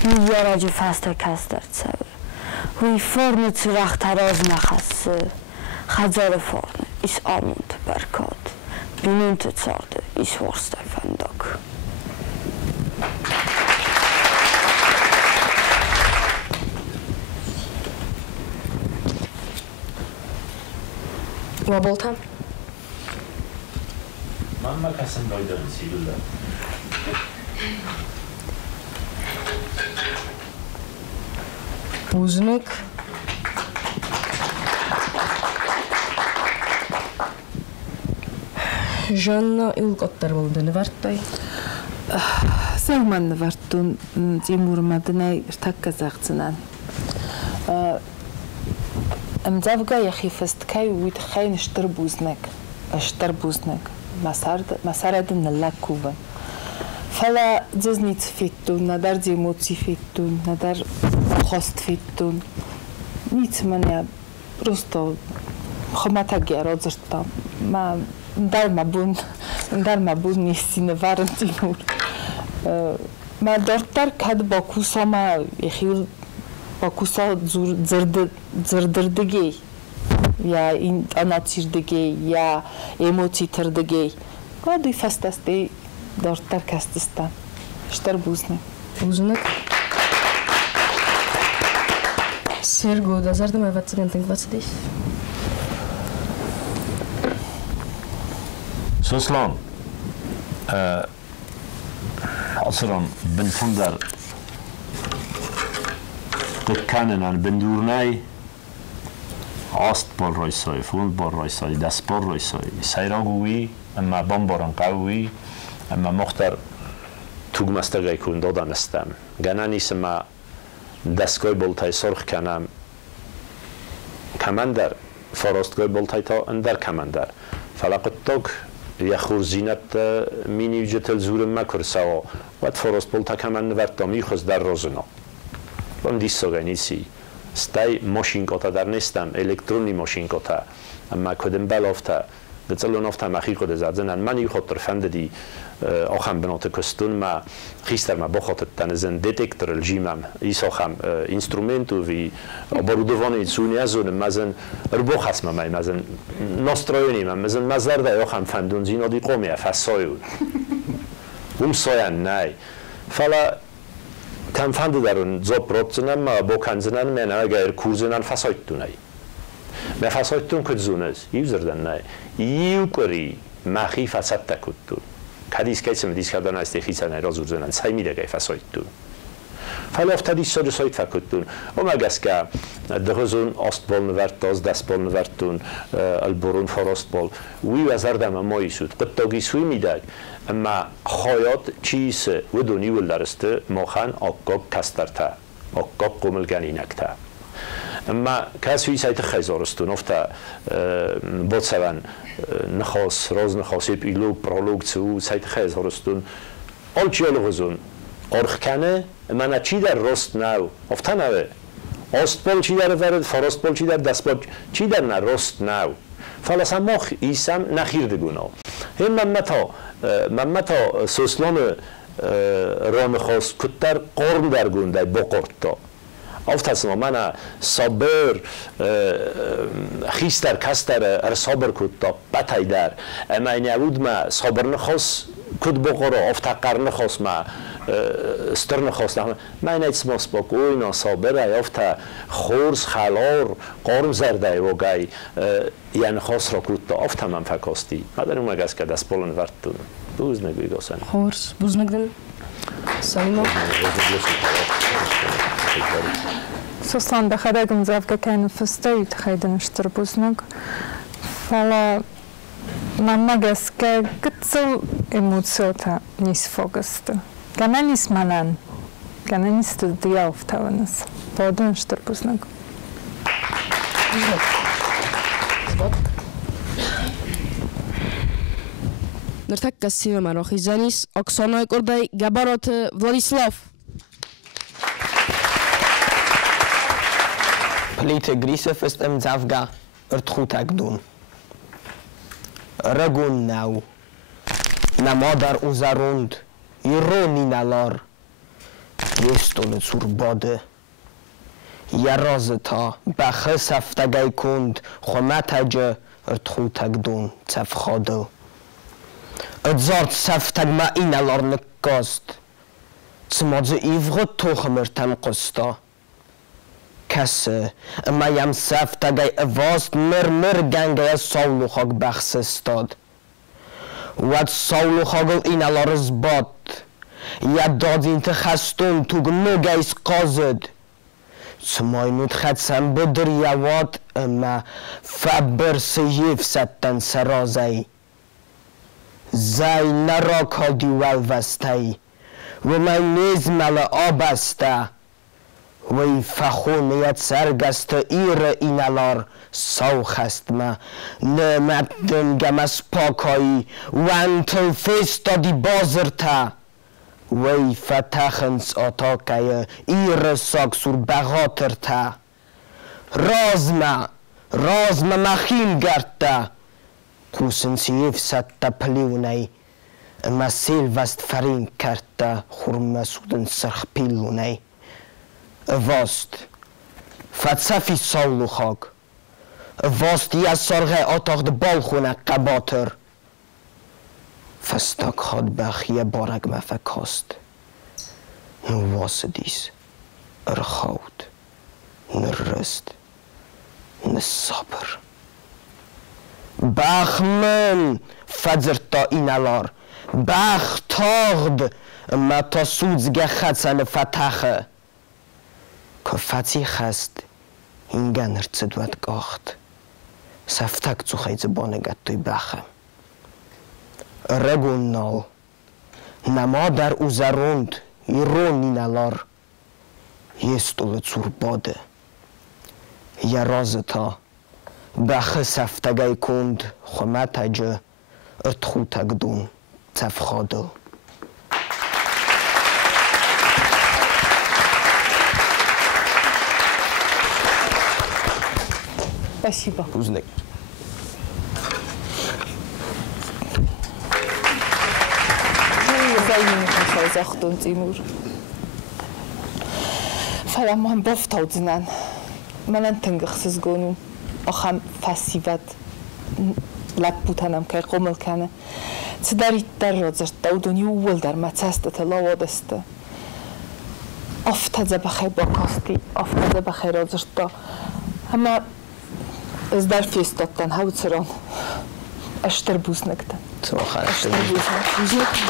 niyaracı fasta kasdartsav, huy farnut suraxtaraz naxası, xazar farn, is amunt berkat, binunte sardı, is horstay fandak. وابلتم من ما کسیم دایدن سیلوله بوزنک جانا ilqattar болды ныварттай سومن نوردون تیمور مدنی ارتک زغتنان امزافگا یخی فستکای وید خاین اشتر بوزنک مسارد نلکوون فلا جزنیت فیتون ندار دیموتی فیتون ندار خواست فیتون نیت من просто خماتگی رازرتام ما در مبون نیستی نوارم تیمور ما دارتر کد با کوسا ما یخیل با کوسا زردردگی یا این آناتیردگی یا ایموتی تردگی کدی فستستی دارتر کستستم اشتر بوزنک سرگو دازردم اواتسگن تنگ واتسدیش سوسلان اصلا بنتون در دکانن ان بندورنای آست بار رایسای فول بار رایسای دست بار رایسای سیراگویی اما بامباران قوی اما مختار توگ مستقی کن دادن استم گنانیس ما دستگاه بولتای سرخ کنم کمندر فراستگاه بولتای تا اندر کمندر فلقد توک یخور زینت مینی وجتل زورم مکر سوا وقت فراست بولتا کمند ورد دامی خوز در روزنا من دیست ساگنیسی ستای ماشین کتا در نستم الکترونی ماشین کتا اما کدم بلافتا دچلون افتا مخی کد زدن من یه خاطر فند دی آخام بنات کستون ما خیستر ما بخاطر تنزن دتکتر الجیمم ایس آخام اینسترومنتو وی بارودوان ایتسونی ازون مزن ربو خسم مای مزن ناسترایونی مزن مزر ده آخام فندون زینا دی قومی فسایون ساین نه فلا تم فند درون زب راتزنم ما با کنزنن من اگر کورزنن فسایتونای ما فسایتون کد زونز یوزردن نه یوکری مخی فساد تکودون کدیس کیسم دیس کردن است خیسان ایراز ورزنن سعی میده که فسایتون فعلا افتادی سر سایت فکودون اما گس که دهزون آستبال نورد داز دستبال نوردون البرون فراستبال وی وزردم اما ایسود قطعی سوی میده اما خیات چیز و دونی ولدرسته مخان آقاب کسترته آقاب قملگنی نکته اما کسی سایت خیزارستون افتا بود سوان نخواست راز نخواست ایلو پرولوگ تو سایت خیزارستون آل چی آلوغزون آرخ کنه من چی در راست نو افتا نوه آستبال چی در ورد فراستبال چی در دستبال چی در نراست نو فلسا مخ ایسم نخیردگونا هم من متا سوسلان رام خواست کتر قرم در گونده بقرد تا افتاسم من صبر خیستر کستر صبر کد تا بتای در اما این یود ما صبر نخواست کد بقره افتقر نخواست ما استر نخواست ما این اسماس باکوی نصابر افتا خورس خلار قرم زرده و گای یعنی خواست را کد تا افتا من فکاستی ما در اون مگس که دست بالن وردتون بوز نگوی گاسن خورس بوز نگدن سلیما Сослан бахадагым завга кайны фыстай тхайдан штырбузнак. Фала маммагаска гыцыл эмоцията нис фогасты. Гана нис манан. Гана нис диял втаванас. Бодын штырбузнак. Ныртак кассива марохи занис Оксана Кордай Габарот Владислав. Плите Грисов истем завга ртхутагдун. Рагун нау. Намадар узарунд. Ирони налар. Естон цурбаде. Яразта бахы сафтагай кунд. Хоматаджа ртхутагдун цафхадо. Адзарт сафтагма иналар ныккаст. Цмадзе ивгот тохамертам қоста. کسه مایم سفتگی واست مر گنگه ساولو خاک بخص استاد واد ساولو خاگل این الارز باد یا داد این تخستون توگ نگیس قازد سماینود خدسم بدر یواد اما فبر سیف ستن سرازی زی نراک ها دیوال وستی و من نیزمل آبسته وی فخونیت سرگست ایر اینالار سوخ است ما نعمت دنگم از پاکایی و انتو فستادی بازرتا وی فتخنس آتاکای ایر ساکسور بغاتر تا رازما مخیم گرد کوسن سیف ستا پلیونی اما سیلوست فرین کرد خورم سودن سرخ پیلونی واست فتصفی ساولو خاک واستی از سرغه آتاق بالخونه قباتر فستاک خاد بخیه بارگ مفکاست نو واسدیس ارخاود نرست نصابر بخمن فجر تا اینالار بخ تاغد ما تا سوزگه خدسن فتخه کفتی خست اینگه نرچدوت گاخت سفتک تو خیز بانگت توی بخه رگون نال نما در اوزروند ایرون نینالار Jestul tsurbade. Ja razeta. Bache saftagay kund. Khomataja. Ertkhutagdun. Tafkhadel. Спасибо. Узнай. Захтун Тимур. فلمان بافتادنن منن تنگخسز گونو آخم فسیوت لب بوتنم که قمل کنه چه داری در رازرد دودونی اول در مچست تلا وادسته افتاده بخیر با کاستی افتاده بخیر رازرد دا اما از در فیستاتن هاو چران اشتر بوز نکتن اشتر بوز نکتن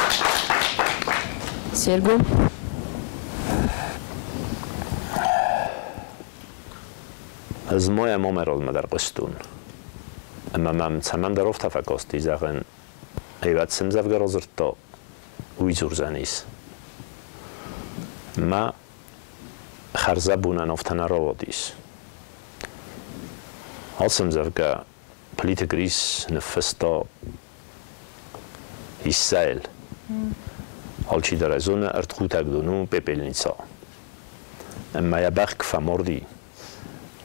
سيرجو از ما امام رال مدر قستون اما من تمام در افت فکاستی زغن ایوات سمزف گرازرد تا وی زورزانیس ما خرزه بونن افتن روادیس حال سمزف گا پلیت گریس نفستا ایسایل حال چی در ازون ارتخو تگدونو بپیلنیسا اما یا بخ کفماردی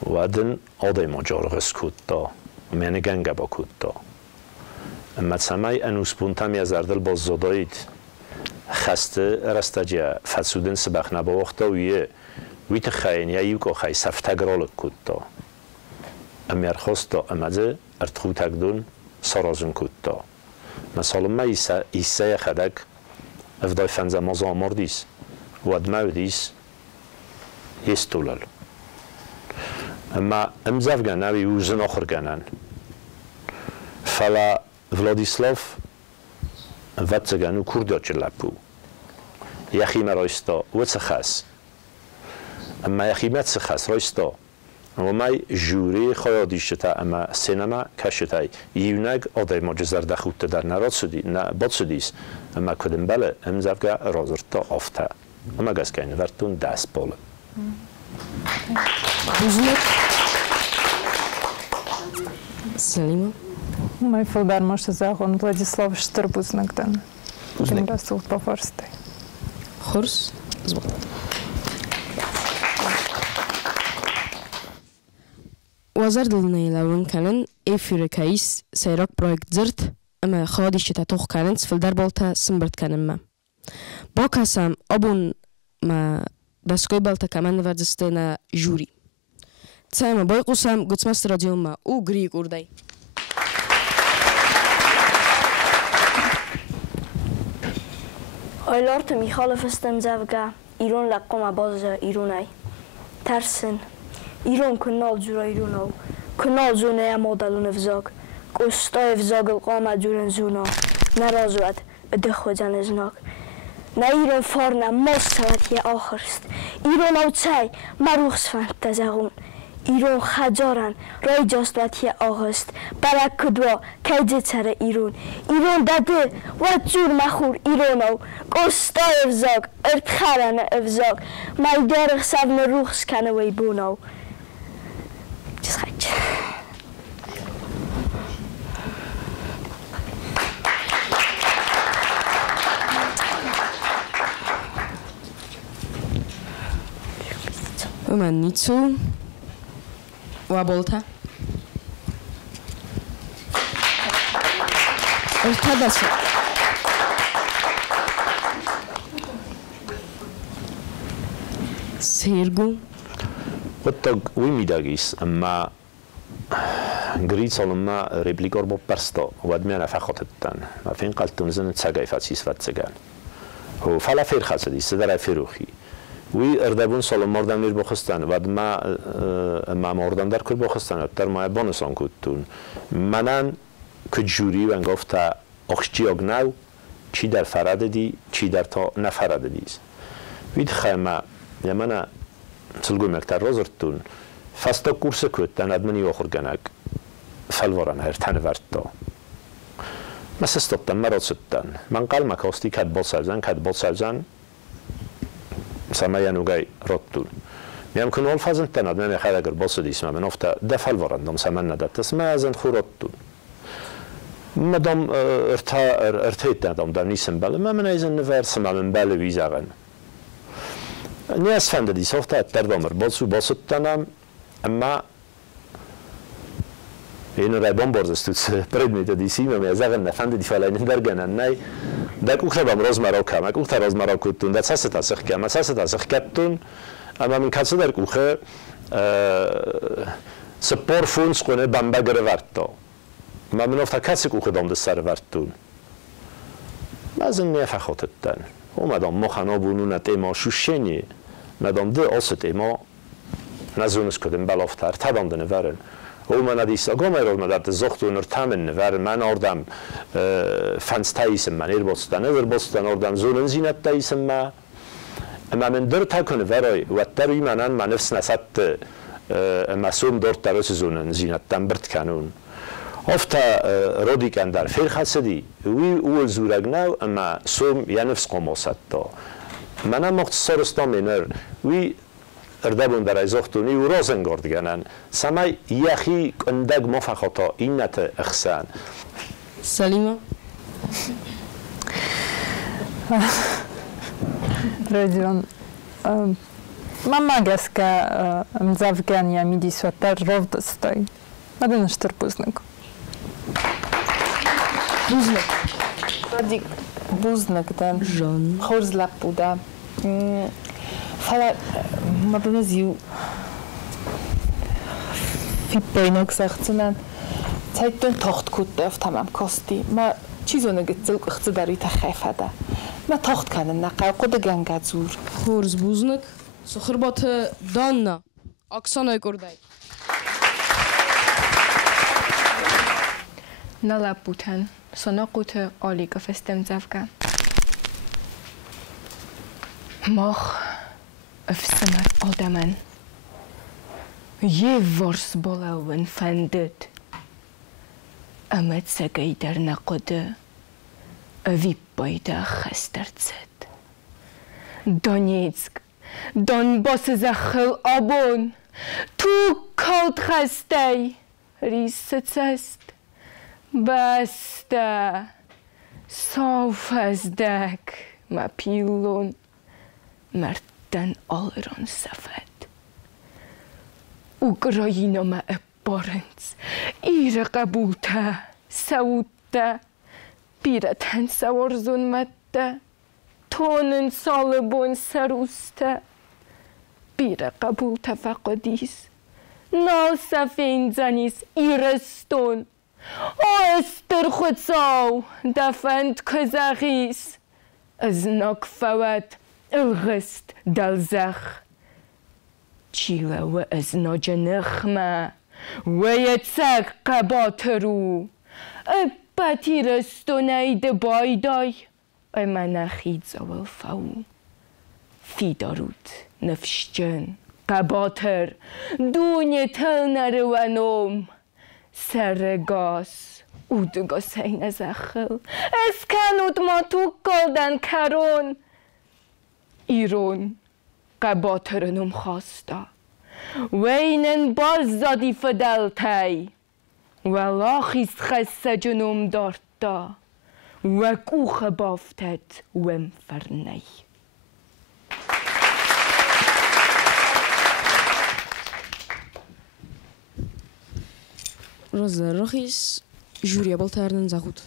وادن آدای ما جارغس کود دا میانه گنگه با کود دا اما تسمای انوس بونتم یا زردل باز زدایید خسته رستجه فسودن سبخ نبا وقتا ویت خاین یا یوکا خای سفتگرال کود دا اما ارخواست دا امده ارتخو تگدون سارازون کود دا مثلا ما ایسای خدک افدای فنزه مازا آماردیس واد مودیس یستولل اما امزاف گناوی وزن آخر گنن فلا ولادیسلاف وات گنو کردیا چلپو یخی مرایستا وات خاص اما یخی مت خاص رایستا و مای جوری خیادیشتا اما سینما کشتای یونگ آدای ماجزر دخوت در نراد سودی نه باد سودیس اما کدوم بله امزاف گا رازرتا آفته اما گز کینه ورتون دست باله Salima. Мой филдар може загон Владислав Штърбузнагден. Им Расул по-форстай. Хорс. Звук. وزارة النيلون كانن إفير كايس سيراك بروجكت زرت أما خادش تتوخ كانن في الدار بالتا سمبرت كانن ما باكاسم أبون ما دستگاه بالتا كمان ورزستنا جوري تسامة بايقوسم قدس مست راديو ما او گريي قرداي Aylar میخالف استم زوجة ایران لقمه باز ایرانی ترسن ایران کنال جورا ایرانو کنال زونه مادلون افزاق قسطای افزاق القامه جورن زونا نرازوت ادخو جنزناک نه ایران فارنه ماست سوتی آخرست ایران او چای مروخس فند تزغون ایران خجارن رای جاستوتی آغست برای کدوا کجه چره ایران داده و جور مخور ایرانو قسطای افزاق ارتخارن افزاق مایدار خسابن روخس کنه وی بونو چیز خیلی ومن نیتو و بولتا ارتبسو سيرجو وتق ويميداجيس اما گرید سالما رپلیکار با پرستا ودمیان فخاتتن و فین قلتون زن تساقای فتسیس فتسگان و فلا فیر خاصدی سدر فیروخی وی اردبون سالمار دمیر بخستن ودما ما مردم در کل بخستن در ما بانسان کدتون منن کجوری و انگفته اخشی اگناو چی در فراد دی چی در تا نفراد دیز وید خیمه یمنا سلگو مکتر رازرتون فستا کورس کدتن ادمنی آخر گنگ فلوران هر تن ورد تا مثل استطن مراد ستن من قل مکاستی کد بال سبزن مثلا یعنی گای رد دون يمكن والفازن تناد من خالق البص دي اسمه من أفتا دفع الورندم سمنا ده تسمع زن خورتون مدام ارتيت ندم در نیسم بله من ایزن نفرسم من بله ویزاغن نیاز فنده دی سوفتا تردامر باسو تنم اما اینو رای بمبارز است پرید دی سیم می ازاغن نفنده دی فعلا ندرگنن نه در کوخرام روز مراکم کوخر روز مراکتون در ساست تاسخ کم ساست تاسخ کتون اما من کسی در کوخه سپور فونس کنه بمبگر ورتا ما منافت کسی که خودم دست سر ورتون بعضی نیف خاطرتن و مدام ما خنابونون تیما شوشنی مدام ده آست تیما نزونس کدیم بلافتر تدام دنه ورن و من ادیست اگام ایراد مدت زختون ارتامن ورن من آردم فنستاییسم من ایر باستن ادر باستن آردم زونن زینت تاییسم ما اما من در تکنه ورای و تروی منن من نفس نسد مسوم دار تراس زونن زینت تن برد کنون افتا رودی کندر فیر خسدی وی اول زورگ نو اما سوم یا نفس قماست تا منم مختصر استان منر وی اردبون در ایزاختونی و رازنگارد گنن سمای یخی کندگ مفخاتا این نت اخسان سلیما رجون من مگس که مزافگانی میدی سوتر رو دستای مدن اشتر بوزنگ بوزنگ رادی بوزنگ دم جان خورز لب بودم فلا ما بنزیو فی بینک سختنن سایتون تاخت کود دفت تمام کاستی ما چیزو نگتزل اخت داری تخیفه ده ما تاخت کنن نقل قد گنگ زور خورز بوزنگ سخربات دانا اکسانای کردای نلاب بودن سنا قوت آلی گفتم زفگم ماخ افسمت آدمن یه ورس بالاون فندد امت سگی در نقده اوی بایده خسترد زد دانیزگ دانباس زخل آبون تو کالت خستی ریست است بسته صاف از دک ما پیلون مردن آلران سفد اوکراینا ما ابارنز ایر قبولته سوته بیرتن سوارزون مده تونن سالبون سروسته بیر قبولته فقدیس نال سفین زنیس ایرستون استر خودساو دفند کزاقیس از ناک فوت الغست دلزخ چیله و از ناجنخمه و یتسک قباترو اپتی رستونید بایدای من خید زوال فاو فی دارود نفشجن قباتر دونی تل نروانوم سرگاس اودگاس این زخل اسکنود ما تو کلدن کرون ایرون قباترنم خواستا وینن باز زادی فدلتی ولاخیست خسته جنوم دارتا و کوخ بافتد وم فرنی رازه رخیص جوریا بالترنن زغود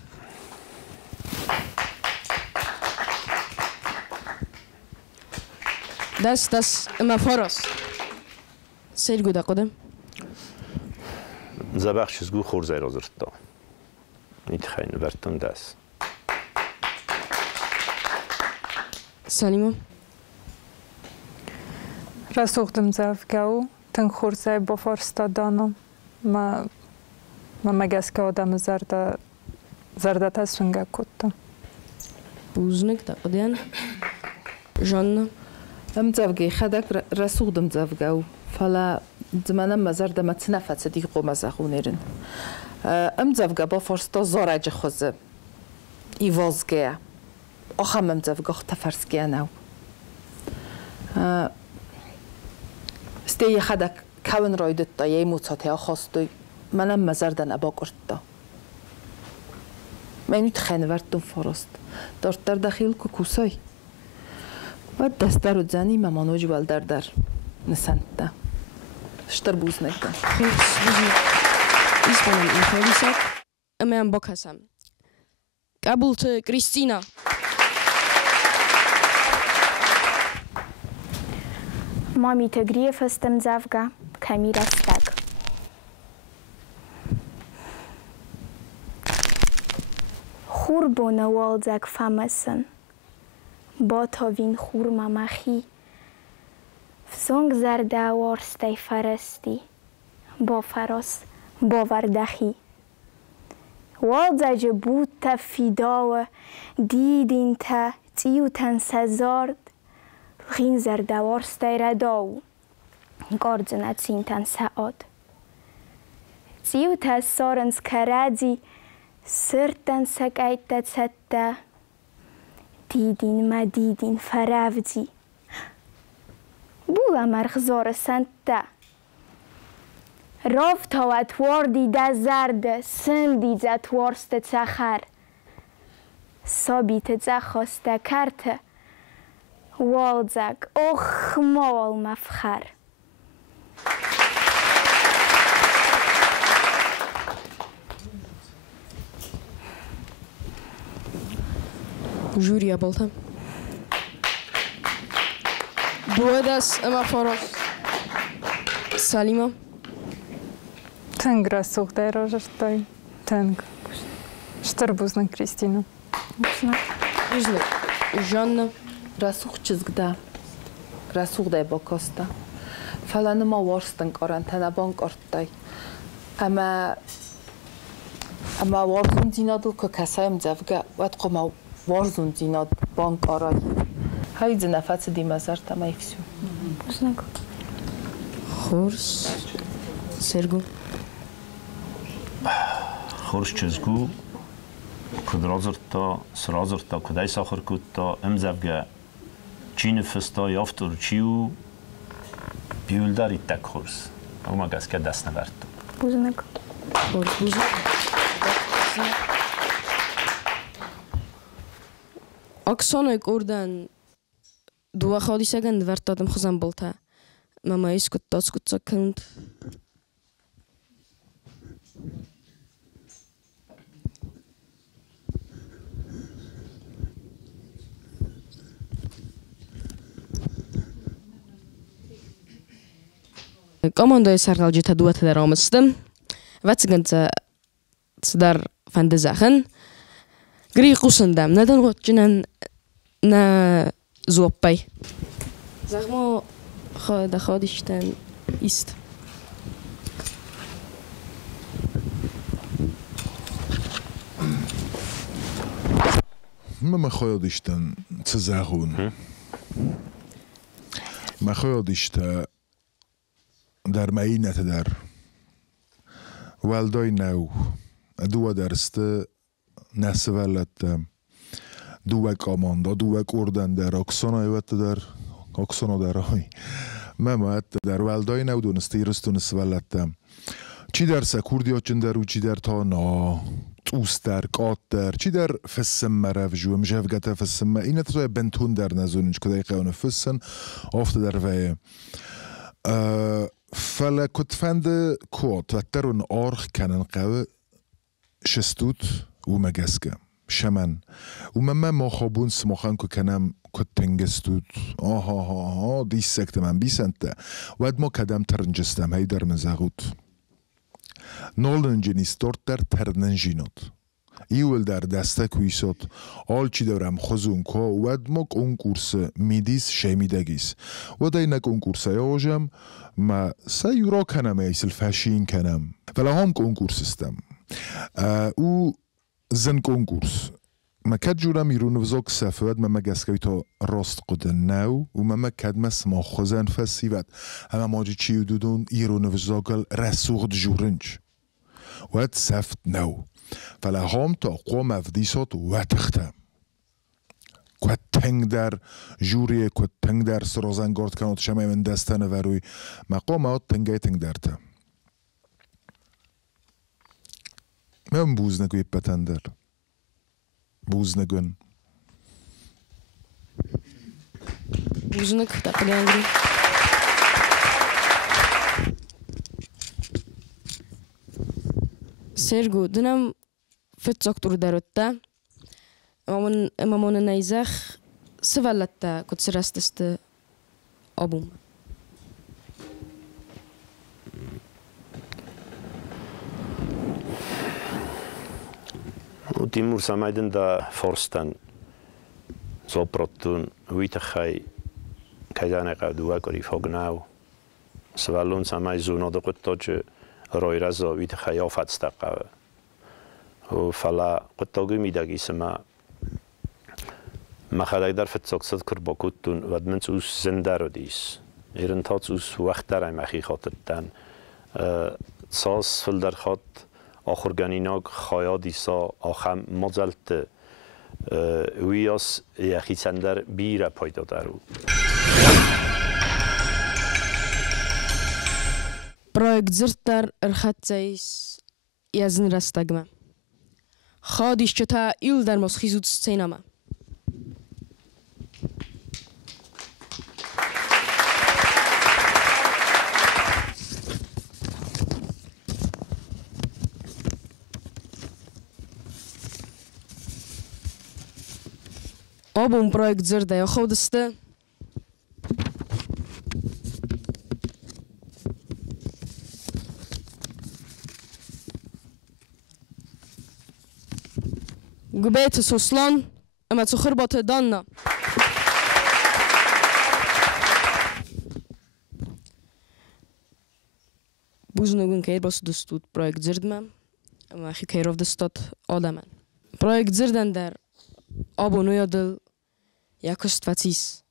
دست اما فراس سیر گوده قدم زبخش زگو خورزه را زرتا نیت خیلی برتون دست سلیما رسوختم زفگاو تن خورزه با فارستا دانم ما مگس که آدم زرده تسونگه کتم بوزنک تقدین جان زفگی خدک رسوختم زفگاو فلا زمانم مزرده متنفت دیگه قوم زخونیرن زفگا با فارستا زارج خوزه ایوازگه آخام زفگا تفرسگه نو استي خدك كون رايدت تا يموتات يا خواستوي منم مزردن ابا قرطا منو تخنورتون فراست دارت در داخل کوکوسای و دستر و زنی ممانوج والدر نسنده شتر بوز نکن İspanın intervjusak, men bakasam. Kabultu Kristina. Mamitë Gryje fëstëm zavga, kamira stag. Khurbo në waldzak famësën, botovin khur mamahi, fësong zarda warstaj faresti, bo faros, bo vardahi. Waldza që buta fidawe, didin të ciutën sezard, Gin zarda warstaj radau, gordzën atë cintën saad. Ciutë sorën s'karadzi, sërtën së kajtë të didin ma didin faravdzi. Bula margëzore santa. Roft ho atë wardi da zarde, sëndi zatë warste të zahar. Sobi të zahos të kartë, waldzak, mol mafkhar. Julia boltam. Duedas ama foros. Salima. Tęg rasuk daj rożertoj. Tęg. Sztarbuzna Kristina. Južna. Žanna. رسوخ چیزگده رسوخ دای با کاسته فلان ما وارستن کارانتنا بانک آرتای اما وارزون زینادل که کسایم زفگه وقت ما وارزون زیناد بانک آرای های زنفت دی مزار تمایی فسیو خورس سرگو خورس چیزگو کدرازرتا سرازرتا کدای ساخر کدتا امزفگه چین فستا یافتور چیو بیولداری تک خورس اما گز که دست نبرد بوزنک بوزنک اکسانه کردن دو خادی سگند ورد دادم خزم بلتا ماما ایسکت تاسکت سکند Командой саргалжита дуата да рамыстым. Ватсыгынца цыдар фандызахын. Грий кусындам. Надан готчинан на зуаппай. Захмо да ходиштан ист. ما خیادیشتن چه زخون ما خیادیشتن در معینت در والدای نو دو درسته نسولت دو کاماندا دو کردن در اکسانا ایوت در اکسانا در های ممات در والدای نو دونسته ایرستون نسولت چی در سکوردی چند در و چی در تا نا توست در قات در چی در فسم مرف جو مجفگت فسم اینه تو بنتون در نزونش کدای قیان فسن آفت در وی فلا كنت فند كوت وترون أرخ كان قوي شستوت ومجاسكا شمن ومما ما خابون سمخان كنام كنت تنجستوت ها دي سكت من بيسنت ود ما كدم ترنجستم هاي در مزاغوت نولن جنيستور در ترنجينوت ایول در دسته کویسات آل چی دارم خزون که ود ما کنکورس میدیس شمیدگیس و دای کنکورس یاجم ما سیورا کنم ایسل فشین کنم ولی هم کنکورس استم او زن کنکورس ما کد جورم ایرون وزاک سفید ما مگسکوی تا راست قد نو و ما کد مس ما خزن فسیوت اما ماجی چی دودون ایرون وزاکل رسوخ جورنج ود سفت نو فلا هم تا قوم افدیسات و تختم کوت تنگ در جوری کوت تنگ در سرازنگارد کنات شما من دستانه وروی مقامات تنگای تنگ درته من بوز نگوی پتندر بوز نگون بوز نگ تقلی انگری سرگو دنم فتزاكتور داروتا امامون نيزخ سفلتا كنت سرستست ابوم تیمور سمایدن دا فورستن زوبرتون ویتخای کایدانه قدوه کری فوقناو سوالون سمای زونا دو قطعه روی رزا ویتخای آفت استقبه و فلا قطعه میدگی سما مخالای در فتساقصد کر با کتون و دمنت اوس زنده رو دیس ایران تاц اوس وقت در مخی خاطرتن ساس فل در خاط آخرگانیناگ خایادیسا آخم مزلت ویاس یخی سندر بیره پایدا درو Projekt ДЗЫРД erhatzeis yazın rastagma. Khadishchata il dar mos khizut scenama. Obum projekt ДЗЫРД ya khodiste Gubet soslan ama tsukhirbat danna Buznugun keir bas dostut projekt ДЗЫРД ama khikeirov dostat adaman Projekt ДЗЫРД der abonuyadıl yakust vatis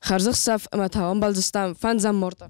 Kharzıqsaf ama taam balzistam fanzam morta